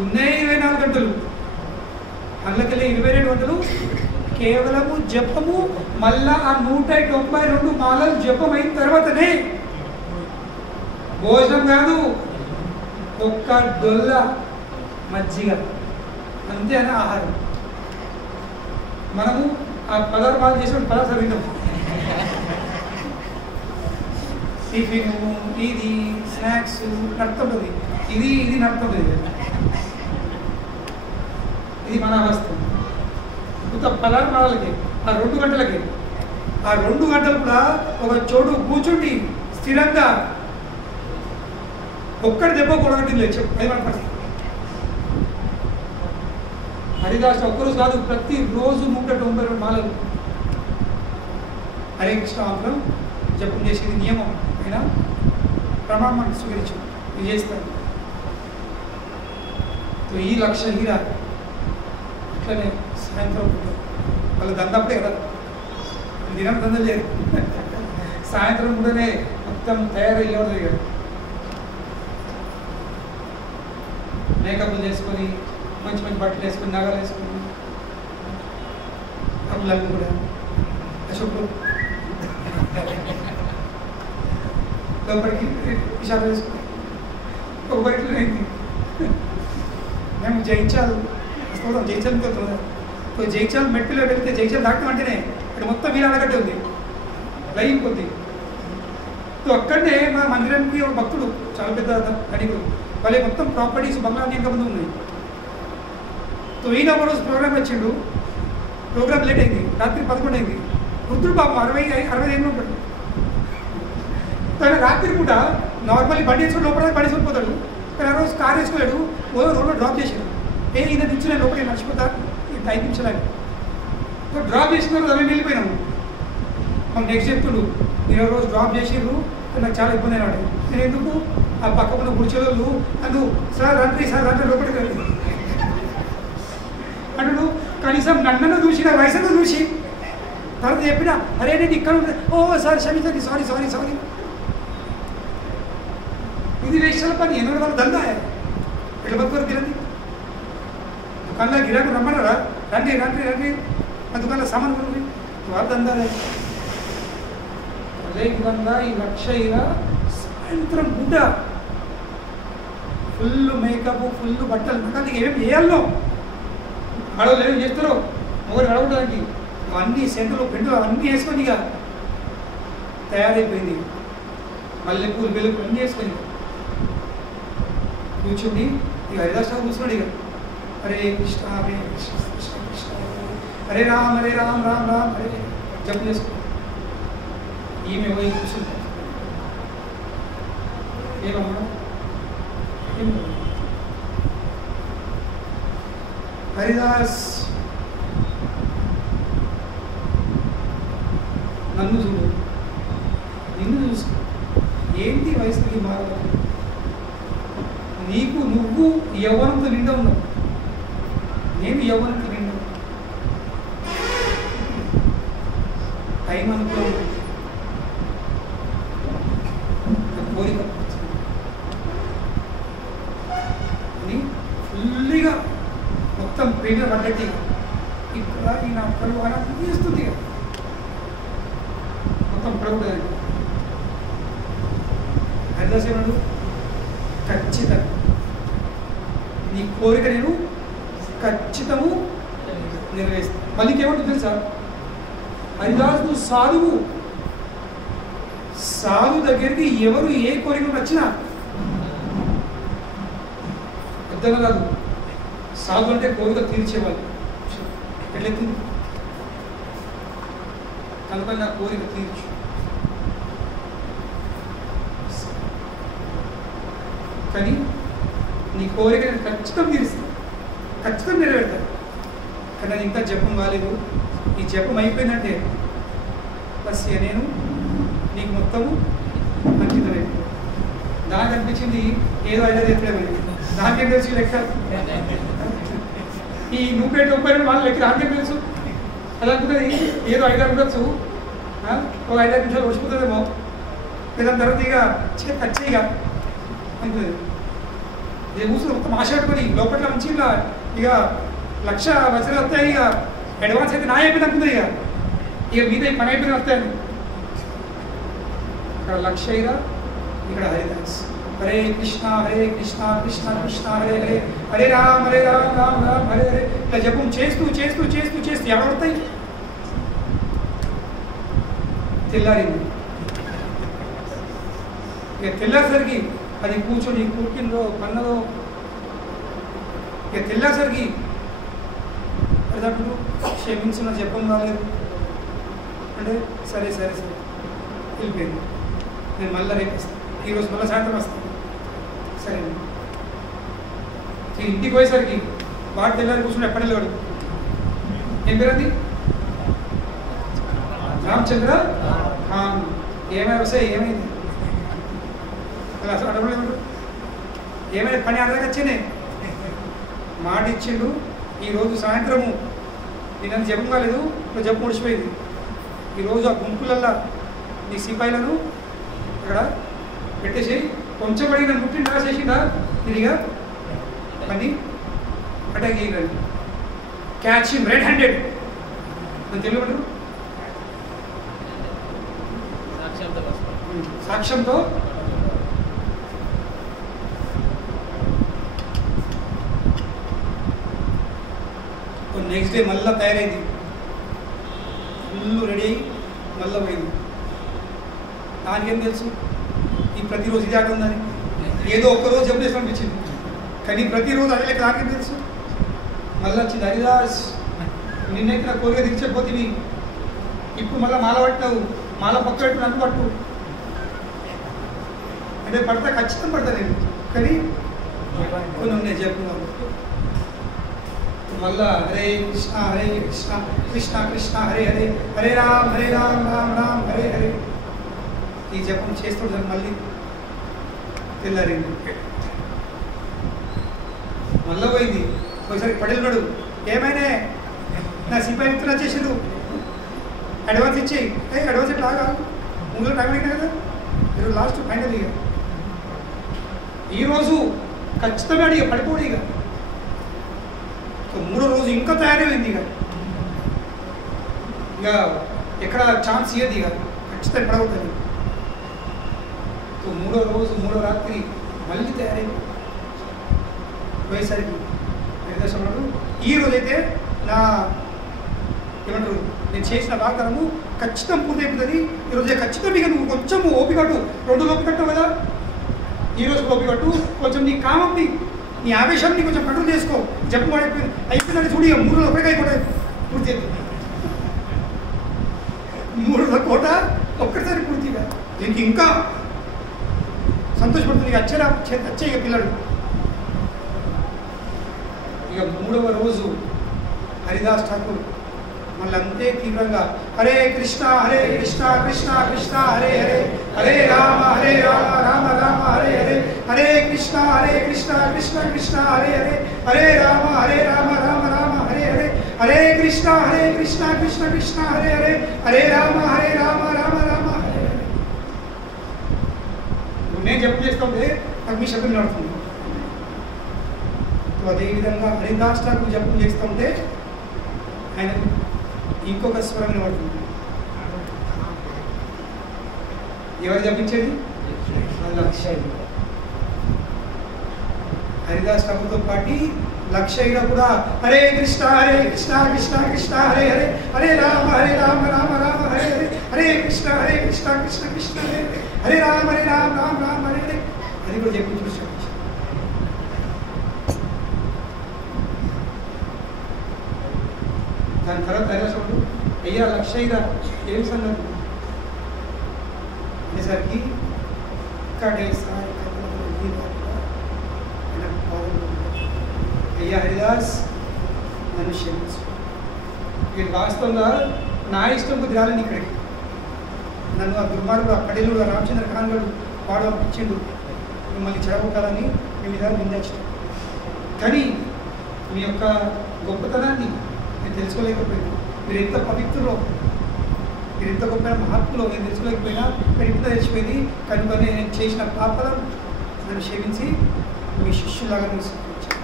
ఉన్నాయి 24 గంటలు, అందులోకెళ్ళి 22 గంటలు కేవలము జపము. మళ్ళా ఆ 192 మాలలు జపం అయిన తర్వాతనే భోజనం కాదు, ఒక్క డొల్ల మజ్జిగ అంతే అని ఆహారం. మనము ఆ 16 మాలలు చేసిన 16 విన్నాం. టిఫిన్ ఇది స్నాక్స్ నడుతుంది, ఇది నడుతుంది. ఇది మన అవస్థ. ఇంత 16 మాలలకి ఆ 2 గంటలకి ఆ 2 గంటలు కూడా ఒక చోటు కూర్చుండి స్థిరంగా ఒక్కడి దెబ్బ కొడగట్టింది లేదు చెప్పు. అది మన పరిస్థితి. హరిదాస్ ఒక్కరోజు కాదు, ప్రతిరోజు 192 మాలలు హరే కృష్ణ మంత్రం జపం చేసేది నియమం. అయినా ప్రమాణం స్వీకరించు, ఇది చేస్తాను. ఈ 1,00,000 హీరా ఇట్లనే సాయంత్రం వాళ్ళ దందప్పుడే కదా, దినం దంద లేదు. సాయంత్రం కూడానే మొత్తం తయారయ్యేవాడు జరిగాడు. మేకప్లు చేసుకొని మంచి మంచి బట్టలు వేసుకొని నగలు వేసుకొని అప్పులన్నీ కూడా అశోకుడు లోపలికి విషాలు వేసుకుని ఒక బయటలో అయింది. మేము జయించాలి వస్తాం, జయించాలని వెళ్తున్నాం. జయించాలి మెట్టులో వెళ్తే జయించాలి దాటమంటేనే ఇక్కడ మొత్తం వీలు అడగట్టే ఉంది, లైన్ కొద్ది. అక్కడనే మా మందిరానికి ఒక భక్తుడు చాలా పెద్ద ధనికుడు, వాళ్ళే మొత్తం ప్రాపర్టీస్ బంగ్లాన్ని ఇంకా ముందు ఉన్నాయి. ఈయన ఒక రోజు ప్రోగ్రామ్ వచ్చిండు, ప్రోగ్రామ్ లేట్ అయింది, రాత్రి 11 అయింది. వృద్ధుడు పాపం 60 ఏళ్ళు ఉంటాడు. తన రాత్రి పూట నార్మల్లీ బండి వేసుకుని లోపల బండి వేసుకుపోతాడు, కానీ ఆ రోజు కార్ వేసుకోలేడు, రోడ్లో డ్రాప్ చేసాడు. ఈయన దించి నేను లోపలికి మర్చిపోతా 5 నిమిషాలు డ్రాప్ చేసిన తర్వాత అవి వెళ్ళిపోయినాము. మాకు నెక్స్ట్ చెప్తుడు, మీరు రోజు డ్రాప్ చేసిర్రు, నాకు చాలా ఇబ్బంది అయినాడు. నేను ఎందుకు ఆ పక్కన గుడిచెలు నన్ను సార్ రండి లోపలికి వెళ్ళి అంటుడు. కనీసం నన్ను చూసి నా వయసును చూసి తర్వాత చెప్పినా అరే నేను ఇక్కడ ఓ సార్ క్షమించండి, సారీ. ఇది వేషాల పని ఎన్నో వాళ్ళు దందా ఎట్లా బతుకు తిరండి. దుకాణంలో గిరాకు రమ్మన్నారా, రండి ఆ దుకాణంలో సామాన్ కొనుంది, వాళ్ళు దందా. అదే విధంగా ఈ 1,00,000 సాయంత్రం గుడ్డ ఫుల్ మేకప్, ఫుల్ బట్టలు, నాకు ఏమేమి చేయాలో ఆడవాళ్ళు ఏమేమి చేస్తారో మొగలు అడగడానికి అన్ని సెంటర్లు పెంటలు అన్నీ వేసుకొని ఇక తయారైపోయింది. మల్లెపూలు బెల్లుపూలు అన్నీ వేసుకొని కూర్చుని ఇక హరిదాస్ కూర్చున్నాడు ఇక హరే కృష్ణ హరే కృష్ణ కృష్ణ కృష్ణ హరే రామ్ రామ్ రామ్ హరే జపం చేసుకో. ఈమె పోయి కూర్చుంటారు. ఏమమ్మా హరిదాస్ నన్ను చూడు, నిన్ను చూసుకో. ఏంటి వయసుకి మారదు? నీకు నువ్వు యవ్వనంతో నిండా ఉన్నావు, నేను యవ్వనంతో నిండా. టైం అనుకో కోరిక అని ఫుల్లీగా మొత్తం ప్రేమ పడ్డట్టు ఇక్కడ ఈయన అక్కలు అని అనిపిస్తుంది. మొత్తం ప్రౌఢ హరిదాస్ ఏమన్నాడు? ఖచ్చితంగా నీ కోరిక నేను ఖచ్చితము నెరవేరుస్తాను. మళ్ళీ ఏమంటుంది తెలుసా? హరిదాస్ నువ్వు సాధువు, సాధు దగ్గరికి ఎవరు ఏ కోరిక వచ్చినా పెద్దగా కాదు, సాధు అంటే కోరిక తీర్చేవాళ్ళు. ఎట్లెత్తింది? కనుక నా కోరిక తీర్చు. కానీ నీ కోరిక నేను ఖచ్చితంగా తీరుస్తాను, ఖచ్చితంగా నెరవేరుతాను. కానీ నాకు ఇంకా జపం కాలేదు. ఈ జపం అయిపోయిందంటే బస్ నేను నీకు మొత్తము అంకితమైంది. నాకు అనిపించింది ఏదో ఐదో ఎక్కడమైంది. నాకేం తెలుసు లెక్క? ఈ నువ్వు పెట్టి ఒప్పారని వాళ్ళ లెక్క నాకేం తెలుసు? అది అనుకున్నది ఏదో 5 ఉండొచ్చు, ఒక 5 నిమిషాలు వచ్చిపోతుందేమో, లేదా తర్వాత ఇక ఖచ్చితంగా ఇక అనుకున్నది. నేను కూర్చొని మొత్తం ఆశపడుకొని లోపల మంచి ఇక 1,00,000 వచనాలు వస్తాయి. ఇక అడ్వాన్స్ అయితే నా అయిపోయింది అనుకుంది. ఇక మీద ఈ పని అయిపోయిన వస్తాయని ఇక్కడ 1,00,000 ఇక్కడ హరిదాస్. హరే కృష్ణ కృష్ణ కృష్ణ హరే హరే హరే రామ్ రామ్ రామ్ హరే హరే. ఇలా జపం చేస్తూ చేస్తూ చేస్తూ చేస్తూ ఎవడతాయి. తెల్లారింది. ఇక తెల్లాసరికి అది కూర్చొని కూర్చుందో పన్నదో. ఇక తెల్లాసరికి అది అప్పుడు క్షమించిన జపం కాలేదు అంటే సరే సరే సరే వెళ్ళిపోయింది. నేను మళ్ళీ రేపు వస్తాను, ఈరోజు మళ్ళీ సాయంత్రం వస్తాను. సరే ఇంటికి పోయేసరికి వాడు తెల్లారి కూర్చుని ఎక్కడ వెళ్ళాడు. ఏం పేరు? రామచంద్ర ఖాన్. ఏమైనా వస్తాయి? ఏమైంది? అలా అసలు అడగలేదు. ఏమైనా పని అడగక వచ్చేనే మాట ఇచ్చిండు. ఈరోజు సాయంత్రము నేను జపం కాలేదు, ఇప్పుడు జపం ముడిచిపోయింది. ఈరోజు ఆ గుంపులల్లో నీ సిపాయిలను ఇక్కడ పెట్టేసి కొంచెం పడి నన్ను ముట్టిండా చేసిందా తిరిగా పని అటాక్ చేయగలరు. క్యాచ్ హిమ్ రెడ్ హ్యాండెడ్ అని తెలుగు సాక్ష్యంతో నెక్స్ట్ డే మళ్ళీ తయారైంది, ఫుల్ రెడీ అయ్యి మళ్ళీ పోయింది. దానికేం తెలుసు ఈ ప్రతిరోజు ఇది ఆట ఉందని? ఏదో ఒక్కరోజు జబ్బు చేసి అనిపించింది, కానీ ప్రతిరోజు అదే లెక్క నాకేం తెలుసు. మళ్ళీ వచ్చింది హరిదాస్ నిన్నైతే నా కోరిక తీర్చకపోతే ఇప్పుడు మళ్ళీ మాల పట్టినావు, మాల పక్క పెట్టు నన్ను పట్టు అంటే పడతా, ఖచ్చితంగా పడతా నేను. కానీ కొన్ని ఉన్నాయి చెప్పుకున్నాను. మళ్ళా హరే కృష్ణ కృష్ణ కృష్ణ హరే హరే హరే రామ్ రామ్ రామ్ హరే హరే ఈ జపం చేస్తుంటాను. మళ్ళీ తెల్లారింది, మళ్ళీ పోయింది. ఒకసారి పడేళ్ళాడు, ఏమైనా నా సిపాయి మిత్రులు వచ్చేసిండు, అడ్వాన్స్ ఇచ్చేయి. అడ్వాన్స్ ఎట్లా ముందులో టైం అయినా కదా, ఈరోజు లాస్ట్ ఫైనల్. ఇక ఈరోజు ఖచ్చితంగా ఇక పడిపోడు. ఇక మూడో రోజు ఇంకా తయారైంది. ఇక ఎక్కడ ఛాన్స్ ఇవ్వదు, ఇక ఖచ్చితంగా పడవుతుంది. మూడో రోజు మూడో రాత్రి మళ్ళీ తయారైంది. పోయేసరికి నిర్దేశం ఈ రోజైతే నా ఏమంటారు నేను చేసిన వాగ్దానము ఖచ్చితంగా పూర్తి అయిపోతుంది. ఈరోజే ఖచ్చితంగా ఇక నువ్వు కొంచెం ఓపికట్టు, 2 ఓపిక కట్టావు కదా, ఈరోజు ఓపికట్టు, కొంచెం నీ కామంని నీ ఆవేశాన్ని కొంచెం కంట్రోల్ చేసుకో. జపం అయిపోయిందని చూడు, 3 ఒక్కడికై కూడా పూర్తి చేద్దాం. 3 కోట ఒక్కసారి పూర్తిగా. దీనికి ఇంకా సంతోషపడుతుంది. వచ్చే ఇక పిల్లడు. ఇక 3వ రోజు హరిదాస్ ఠాకూర్ మళ్ళీ అంతే తీవ్రంగా హరే కృష్ణ కృష్ణ కృష్ణ హరే హరే, హరే రామ రామ రామ హరే హరే, హరే కృష్ణ కృష్ణ కృష్ణ హరే హరే, హరే రామ రామ రామ హరే హరే, హరే కృష్ణ కృష్ణ కృష్ణ హరే హరే, హరే రామ రామ రామ హరే హరే. నేను జపం చేస్తుంటే నాకు మీ శబ్దం నడుతుంది. అదేవిధంగా హరిదాస్ ఠాకూర్ జపం చేస్తుంటే ఆయన ఇంకొక స్వరం వినబడుతుంది. ఎవరు జపించేది? లక్షయ్య. హరిదాస్ ఠాకూర్తో పాటు లక్షయ్య కూడా హరే కృష్ణ కృష్ణ కృష్ణ హరే హరే, హరే రామ రామ రామ హరే హరే, హరే కృష్ణ కృష్ణ కృష్ణ హరే హరే, హరే రామ రామ హరే హరే. అది కూడా చెప్పించు. దాని తర్వాత హరిదాసుడు అయ్యా లక్షయ్య ఏం సంగతి అనేసరికి అయ్యా హరిదాస్ నన్ను క్షమించు. వీడు వాస్తవంగా నా ఇష్టం కొద్ది రాలని ఇక్కడికి నన్ను ఆ దుర్మార్గుడు ఆ కడేలుడు రామచంద్ర ఖాన్ గారు వాడు పంపించిండు మిమ్మల్ని చెడగొట్టాలని మీ మీద నిందించడం. కానీ మీ యొక్క గొప్పతనాన్ని నేను తెలుసుకోలేకపోయినా, మీరు ఎంత పవిత్రులో, మీరు ఎంత గొప్ప మహాత్ములో నేను తెలుసుకోలేకపోయినా, కానీ ఇంత తెలిసిపోయింది. కనుక నేను చేసిన పాపాలను నన్ను క్షమించి మీ శిష్యులాగా నేను స్వీకరించాను.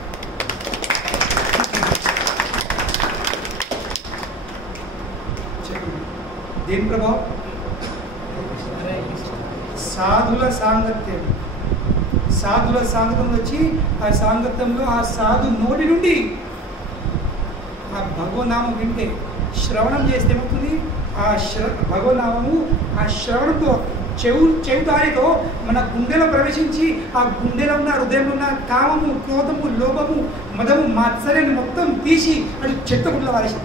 చెప్పండి దేని ప్రభావం? సాధుల సాంగత్యం. సాధుల సాంగత్యం వచ్చి ఆ సాంగత్యంలో ఆ సాధు నోటి నుండి ఆ భగవనామం వింటే, శ్రవణం చేస్తే ఏమవుతుంది? ఆ భగవనామము ఆ శ్రవణంతో చెవుదారితో మన గుండెలో ప్రవేశించి ఆ గుండెలో ఉన్న హృదయంలో ఉన్న కామము, క్రోధము, లోభము, మదము, మాత్సర్యాన్ని మొత్తం తీసి అది చెత్తకుండా వారేసి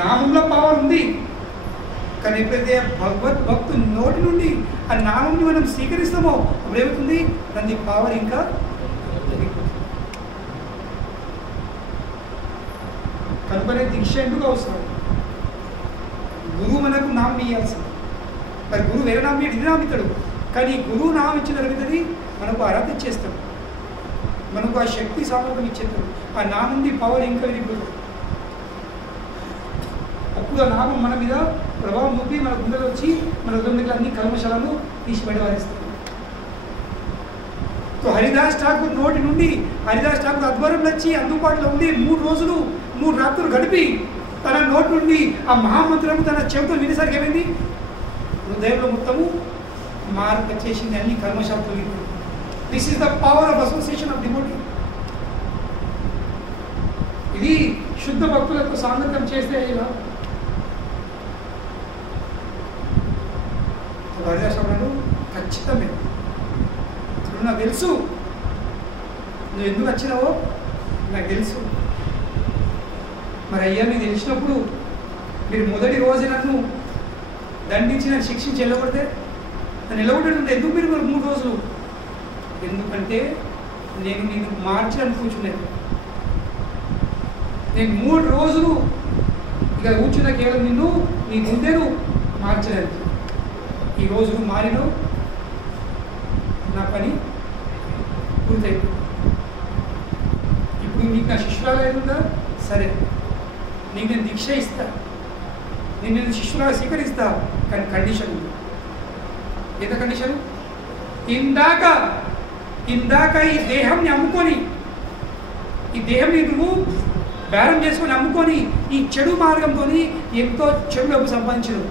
నామంలో పవర్ ఉంది. కానీ ఎప్పుడైతే భగవద్భక్తు నోటి నుండి ఆ నామంని మనం స్వీకరిస్తామో అప్పుడు ఏమవుతుంది? దాని పవర్ ఇంకా కనుకనే దీక్ష ఎందుకు అవసరం? గురువు మనకు నామం ఇవ్వాల్సింది. మరి గురువు వేరే నామం ఇది నామం ఇస్తాడు. కానీ గురువు నామం ఇచ్చిన జరుగుతుంది మనకు అర్హత ఇచ్చేస్తాడు, మనకు ఆ శక్తి సామర్థ్యం ఇచ్చేస్తాడు. ఆ నామంది పవర్ ఇంకా విరిగిపోతుంది. అప్పుడు ఆ నామం మన మీద ప్రభావం చూపి మన గుండెలో వచ్చి మన హృదయంలో అన్ని కల్మశాలను తీసిపెట్టవారేస్తాడు. హరిదాస్ ఠాకూర్ నోటి నుండి హరిదాస్ ఠాకూర్ అధ్వర్యంలో వచ్చి అందుబాటులో ఉండి 3 రోజులు 3 రాత్రులు గడిపి తన నోటి నుండి ఆ మహామంత్రము తన చెవితో వినేసరికి ఏమైంది? హృదయంలో మొత్తము మార్పు వచ్చేసింది, అన్ని కర్మశాస్త్రం. This is the power of association of devotee. ఇది శుద్ధ భక్తులతో సాంగత్యం చేస్తే ఇలా హరిదాస్ అన్నాడు ఖచ్చితమే. నాకు తెలుసు నువ్వు ఎందుకు వచ్చినావో నాకు తెలుసు. మరి అయ్యా నీకు తెలిసినప్పుడు మీరు మొదటి రోజు నన్ను దండించి నన్ను శిక్షించి వెళ్ళగొడితే నన్ను నిలబడ్డాడు ఎందుకు మీరు 3 రోజులు? ఎందుకంటే నేను నిన్ను మార్చడానికి కూర్చున్నాను. నేను 3 రోజులు ఇక కూర్చున్న కేవలం నిన్ను నీ గుండెను మార్చడానికి. ఈ రోజు నువ్వు మారినవు, నా పని పూర్తయింది. ఇప్పుడు నీకు నా శిష్యురాలు ఏదుందా? సరే, నీకు నేను దీక్ష ఇస్తా, నేను శిష్యురాలు స్వీకరిస్తా. కానీ కండిషన్ ఉంది. ఎంత కండిషన్? ఇందాక ఈ దేహాన్ని అమ్ముకొని, ఈ దేహాన్ని నువ్వు బేరం చేసుకొని అమ్ముకొని ఈ చెడు మార్గంతో ఎంతో చెడు డబ్బు సంపాదించను.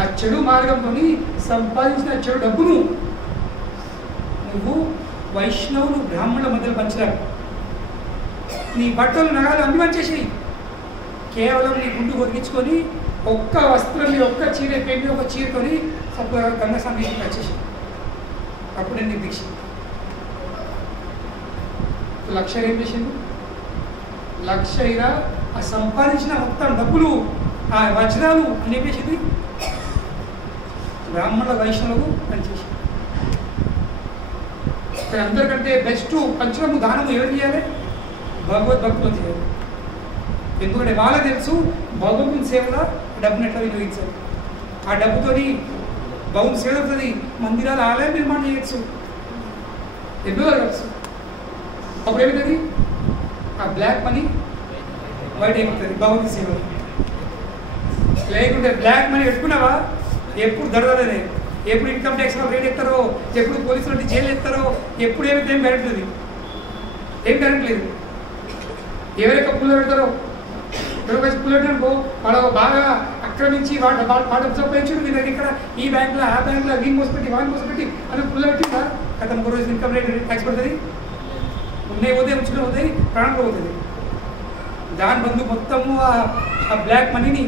ఆ చెడు మార్గంతో సంపాదించిన చెడు డబ్బును నువ్వు వైష్ణవులు బ్రాహ్మణుల మధ్యలో పంచరావు. నీ బట్టలు నగలు అన్ని పంచేసేయి. కేవలం నీ గుండు కొరిగించుకొని ఒక్క వస్త్రం మీద ఒక్క చీర పెళ్లి ఒక చీరతోని సబ్బుగా గంగా సందేశం వచ్చేసి అప్పుడు నేను దీక్ష లక్ష ఏం చేసింది లక్ష ఇరా ఆ సంపాదించిన మొత్తం డబ్బులు ఆ వజ్రాలు అని చేసింది బ్రాహ్మణుల వైష్ణవులకు పనిచేసింది. అందరికంటే బెస్ట్ పంచము దానము ఎవరు చేయాలి భగవద్భక్తులు చేయాలి. ఎందుకంటే వాళ్ళకి తెలుసు భగవంతుని సేవలో డబ్బుని ఎట్లా వినియోగించాలి. ఆ డబ్బుతోని భగవంతు సేవ అవుతుంది, మందిరాలు ఆలయం నిర్మాణం చేయొచ్చు, ఎన్నో జరగచ్చు. అప్పుడు ఏమవుతుంది ఆ బ్లాక్ మనీ వైట్ అయిపోతుంది భగవంతు సేవ. లేకుంటే బ్లాక్ మనీ పెట్టుకున్నావా ఎప్పుడు దొరకదనే, ఎప్పుడు ఇన్కమ్ ట్యాక్స్ వాళ్ళు రేట్ ఎత్తారో, ఎప్పుడు పోలీసులు అంటే జైలు ఎత్తారో, ఎప్పుడు ఏమైతే ఏం పెరగట్లేదు, ఏం పెరగట్లేదు. ఎవరైతే పుల్ల పెడతారో ఎవరికి పుల్ల పెట్టారనుకో వాళ్ళ బాగా ఆక్రమించి వాటి సంపాదించారు. మీ దగ్గర ఇక్కడ ఈ బ్యాంకులో ఆ బ్యాంకులో వీని మోసపెట్టి వాడిని మోసపెట్టి అది పుల్ల పెట్టిందా గత 3 రోజులు ఇన్కమ్ రేట్ ట్యాక్స్ పడుతుంది. ఉన్నాయి పోతే ఉంచుకుని పోతాయి, ప్రాణంలో పోతుంది. దాని బంధు మొత్తము ఆ బ్లాక్ మనీని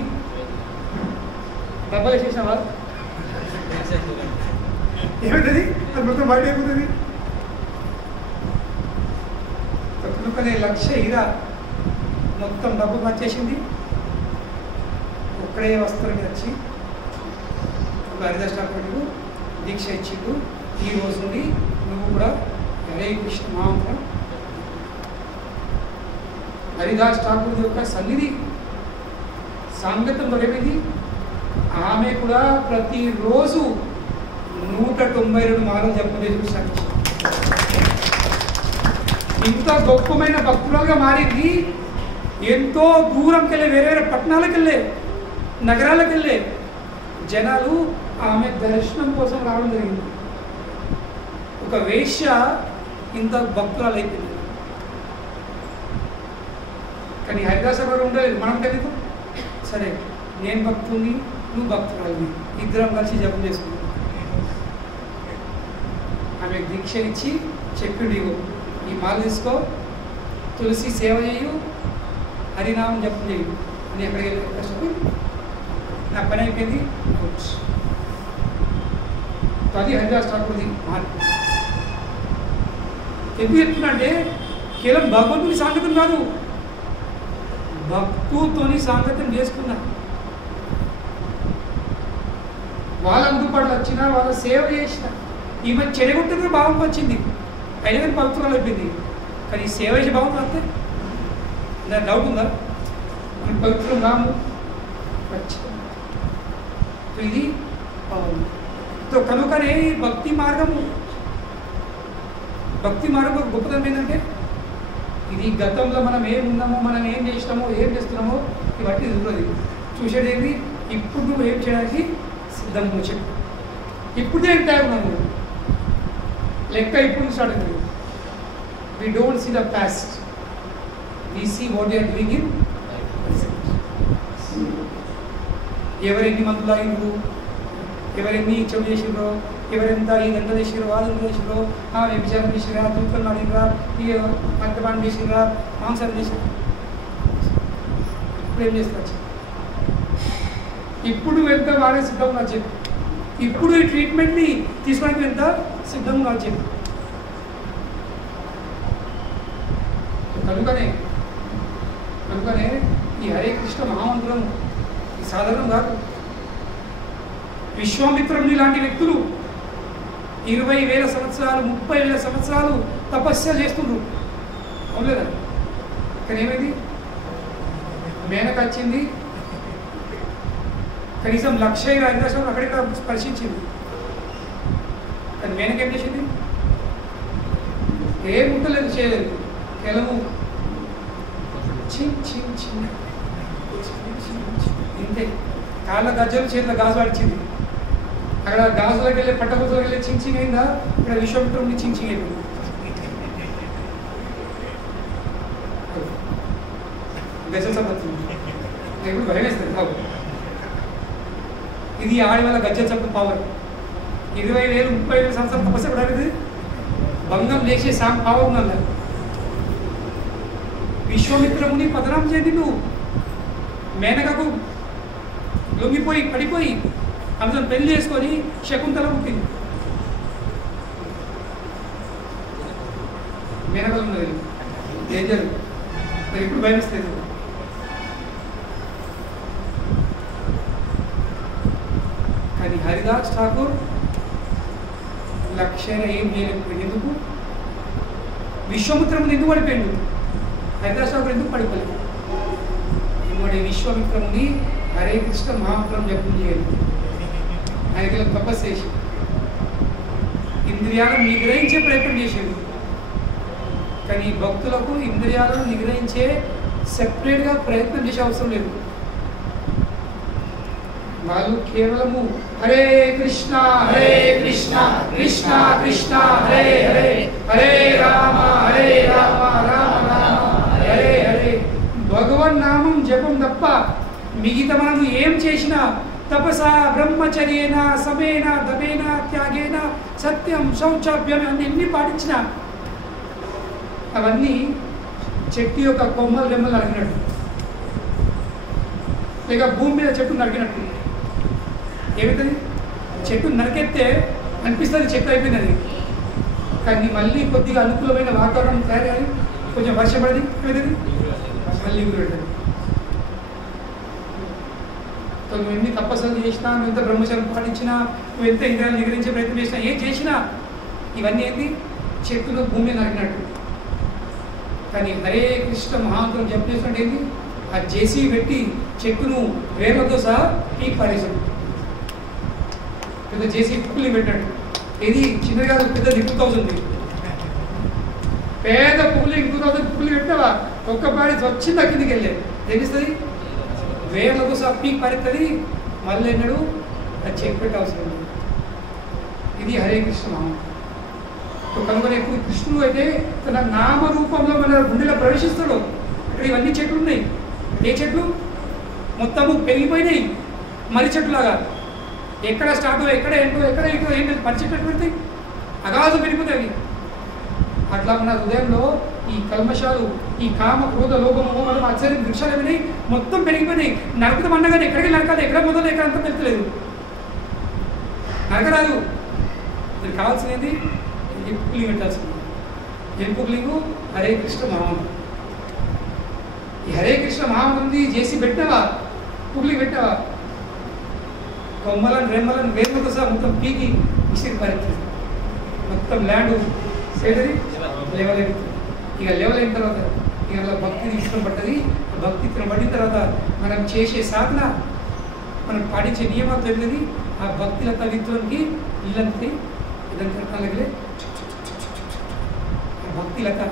డబ్బులు వేసేసావా ఏమవుతుంది అది మొత్తం బయట అయిపోతుంది. కనుకనే లక్ష ఇరా మొత్తం డబ్బు వచ్చేసింది. ఒక్కడే వస్త్రం వచ్చి ఒక హరిదాస్ ఠాకూర్కు దీక్ష ఇచ్చిండు. ఈ రోజు నుండి నువ్వు కూడా హరే కృష్ణ మహామంత్రం. హరిదాస్ ఠాకూర్ యొక్క సన్నిధి సాంగత్యం దొరికింది. ఆమె కూడా ప్రతిరోజు 192 మాలలు జపం చూసాను. ఇంత గొప్పమైన భక్తులుగా మారింది. ఎంతో దూరంకి వెళ్ళే వేరే వేరే పట్టణాలకు వెళ్ళే నగరాలకు వెళ్ళే జనాలు ఆమె దర్శనం కోసం రావడం జరిగింది. ఒక వేశ్య ఇంత భక్తురాలు అయిపోయింది. కానీ హరిదాస్ గారు ఉండలేదు, మనం తెలియదు. సరే నేను భక్తుని నువ్వు భక్తురాలి, ఇద్దరం కలిసి జపం చేసుకున్నాం. ఆమె దీక్ష ఇచ్చి చెప్పిండు, ఈ మాల తీసుకో, తులసి సేవ చేయు, హరినామం జపం చేయు అని ఎక్కడికి వెళ్ళి కష్టపడి నా పని అయిపోయింది. అది హరిదాస్ ఠాకూర్ది మార్పు. ఎందుకు చెప్తున్నా అంటే కేవలం భగవంతుని సాంగత్యం కాదు, భక్తుతోని సాంగత్యం చేసుకున్నా. వాళ్ళ అందుబాటులో వచ్చినా వాళ్ళ సేవ చేసిన ఈమె చెడగొట్టిన భావం వచ్చింది. అయినా కానీ భక్తురాలు అయిపోయింది. కానీ సేవ చేసే భావం అంతే. నా డౌట్ ఉందా? మనం పవిత్రం రాము ఇది కనుకనే భక్తి మార్గం గొప్పతనం ఏంటంటే ఇది గతంలో మనం ఏం ఉన్నామో, మనం ఏం చేసినామో, ఏం చేస్తున్నామో ఇవన్నీ చూడదు. చూసేది ఏంటి ఇప్పుడు నువ్వు ఏం చేయడానికి సిద్ధంగా చెప్పు. ఇప్పుడే ఎంత ఉన్నాము లెక్క ఇప్పుడు స్టార్ట్ అవుతుంది. We don't see the past, we see what they are doing in present. ఎవరెన్ని మందులు అయిండ్రు, ఎవరెన్ని ఇచ్చం చేసిండ్రో, ఎవరెంత ఇదంతా చేసిరో, వాళ్ళు చేసిరో, వ్యభిచారం చేసిరా, దూకలు అడిగిరా, మద్యపానం చేసిరా, మాంసాలు చేసిరా. ఇప్పుడు ఏం చేస్తారు? ఇప్పుడు ఎంత వాడే సిద్ధంగా చెప్పు. ఇప్పుడు ఈ ట్రీట్మెంట్ని తీసుకోవడానికి ఎంత సిద్ధంగా చెప్పు. కనుకనే ఈ హరే కృష్ణ మహామంత్రం సాధారణం కాదు. విశ్వామిత్రుని లాంటి వ్యక్తులు 20,000 సంవత్సరాలు 30,000 సంవత్సరాలు తపస్య చేస్తున్నారు. అవునులేదా? కానీ ఏమైంది? మేనక వచ్చింది, కనీసం 1,50,000 అక్కడిక్కడ స్పర్శించింది. కానీ మేనక ఏం చేసింది? ఏం ఉండలేదు, చేయలేదు. కేవలము ఇంతే. కాళ్ళ గజ్జలు చేతుల గాజు పడిచింది. అక్కడ గాజులకు వెళ్ళి పట్టగొజులకు వెళ్ళి చించింగ్ అయిందా? ఇక్కడ విశ్వమిత్రుడిని చించింగ్ అయిపోయింది. గజల్ సపత్తుంది ఇప్పుడు భయం వేస్తుంది బాబు. ఇది ఆడి వల్ల గజ్జల సప్పు పవర్. 20,000 30,000 సంవత్సరాలు తపస్సు కూడా అనేది భంగం చేసే పవర్ ఉన్నది. విశ్వమిత్రముని పతనం చేయండి నువ్వు. మేనకకు లొంగిపోయి పడిపోయి ఆమెతో పెళ్లి చేసుకొని శకుంతల పుట్టింది. మేనకలు ఉన్నది డేంజర్, మరి ఇప్పుడు భయమిస్తుంది. కానీ హరిదాస్ ఠాకూర్ లక్ష్యంగా ఏం చేయలేకపోయింది. ఎందుకు? విశ్వామిత్రముని ఎందుకు పడిపోయాడు? హరిదాస్ ఠాకూర్ ఎందుకు పడిపోలేదు? ఎందుకంటే విశ్వామిత్రముని హరే కృష్ణ మహామంత్రం జపం చేయాలి, ఆయనకి తపస్సు చేసి ఇంద్రియాలను నిగ్రహించే ప్రయత్నం చేసేది. కానీ భక్తులకు ఇంద్రియాలను నిగ్రహించే సెపరేట్గా ప్రయత్నం చేసే అవసరం లేదు. వాళ్ళు కేవలము హరే కృష్ణ కృష్ణ కృష్ణ హరే హరే హరే రామ రామ రామ హరే హరే భగవన్ నామం జపం తప్ప మిగతా మనం ఏం చేసినా తపస బ్రహ్మచర్యేన సమేన దమేన త్యాగేన సత్యం శౌచాభ్యం అన్ని ఎన్ని పాటించినా అవన్నీ చెట్టు యొక్క కొమ్మలు రెమ్మలు నరికినట్టు, లేక భూమి మీద చెట్టు నరికినట్టు. ఏమవుతుంది? చెట్టు నరికెత్తే అనిపిస్తుంది చెట్టు అయిపోయినది, కానీ మళ్ళీ కొద్దిగా అనుకూలమైన వాతావరణం తయారయ్యి కొంచెం వర్షం పడింది ఏమవుతుంది? మళ్ళీ పెడుతుంది. నువ్వు ఎన్ని తపస్సులు చేసినా, నువ్వు ఎంత బ్రహ్మచర్యం పాటించినా, నువ్వు ఎంత ఇంద్రియాలు నిగ్రహించే ప్రయత్నం చేసినా, ఏం చేసినా ఇవన్నీ ఏంటి? చెట్టును భూమి నరికినట్టు. కానీ హరే కృష్ణ మహామంత్రం జపం చేసినట్టు ఏంటి? ఆ జేసీ పెట్టి చెట్టును వేర్లతో సహా పీక్ పారేసాడు. పెద్ద జేసీ పుక్కులు పెట్టాడు. ఇది చిన్నగా పెద్దది 2000 పేద పువ్వులు 2000 పువ్వులు పెట్టావా ఒక్కపారి వచ్చింది కిందికి వెళ్ళేది తెలుస్తుంది. వేర్లకు సహా పీక్ పారేస్తుంది. మళ్ళీ ఎన్నడు అది చెక్ పెట్టే అవసరం ఉంది. ఇది హరే కృష్ణ మహామంత్రం. కనుక ఎక్కువ కృష్ణుడు అయితే తన నామరూపంలో మన గుండెలో ప్రవేశిస్తాడు. ఇక్కడ ఇవన్నీ చెట్లు ఉన్నాయి. ఏ చెట్లు? మొత్తము పెరిగిపోయినాయి మర్రి చెట్టులాగా. ఎక్కడ స్టార్ట్ ఎక్కడ ఏంటో ఎక్కడ ఏంటో ఏం లేదు, మర్రి చెట్లు పెడతాయి, అగాధం పెరిగిపోతాయి. అట్లా మన హృదయంలో ఈ కల్మషాలు, ఈ కామ క్రోధ లోభము మనం ఆశ్చర్యం వృక్షాలు ఏమైనాయి మొత్తం పెరిగిపోయినాయి. నరకుతం అన్నగానే ఎక్కడికి నరకాలి, ఎక్కడ మొదలు ఎక్కడ అంతా తెలుస్తలేదు, నరకరాదు. ఇది కావాల్సినది పుక్లింగ్ పెట్టాల్సింది. ఏం పుక్లింగు? హరే కృష్ణ మహామంత్రం. ఈ హరే కృష్ణ మహామంత్రం చేసి పెట్టావా, పుక్లింగ్ పెట్టావా, కొమ్మలను రెమ్మలను వేర్లతో సహా మొత్తం పీకి విసిరి పరిస్థితి మొత్తం ల్యాండ్ సేదరి లెవెల్ అవుతుంది. ఇక లెవెల్ అయిన తర్వాత ఇక భక్తిని ఇష్టం పడ్డది. భక్తి పడిన తర్వాత మనం చేసే సాధన, మనం పాటించే నియమాలు తెలియదు. ఆ భక్తుల కవిత్వానికి ఇల్లంతే ఇదంతా కలగలే భక్తి లత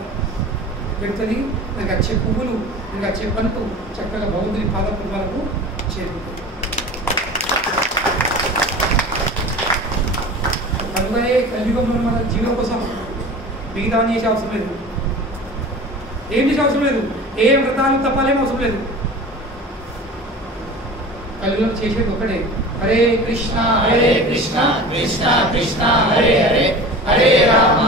పెడుతుంది. నాకు వచ్చే పువ్వులు, నాకు వచ్చే పంటూ చక్కగా భగవంతుని పాదపద్మాలకు చేరుకుంటుంది. కనుకనే కలియుగంలో మన జీవనం కోసం మిగతా చేసే అవసరం లేదు, ఏం చేసే అవసరం లేదు, ఏ వ్రతాలు తప్పాలేం అవసరం లేదు. కలియుగంలో చేసేది ఒకటే హరే కృష్ణ కృష్ణ కృష్ణ కృష్ణ హరే హరే హరే రామ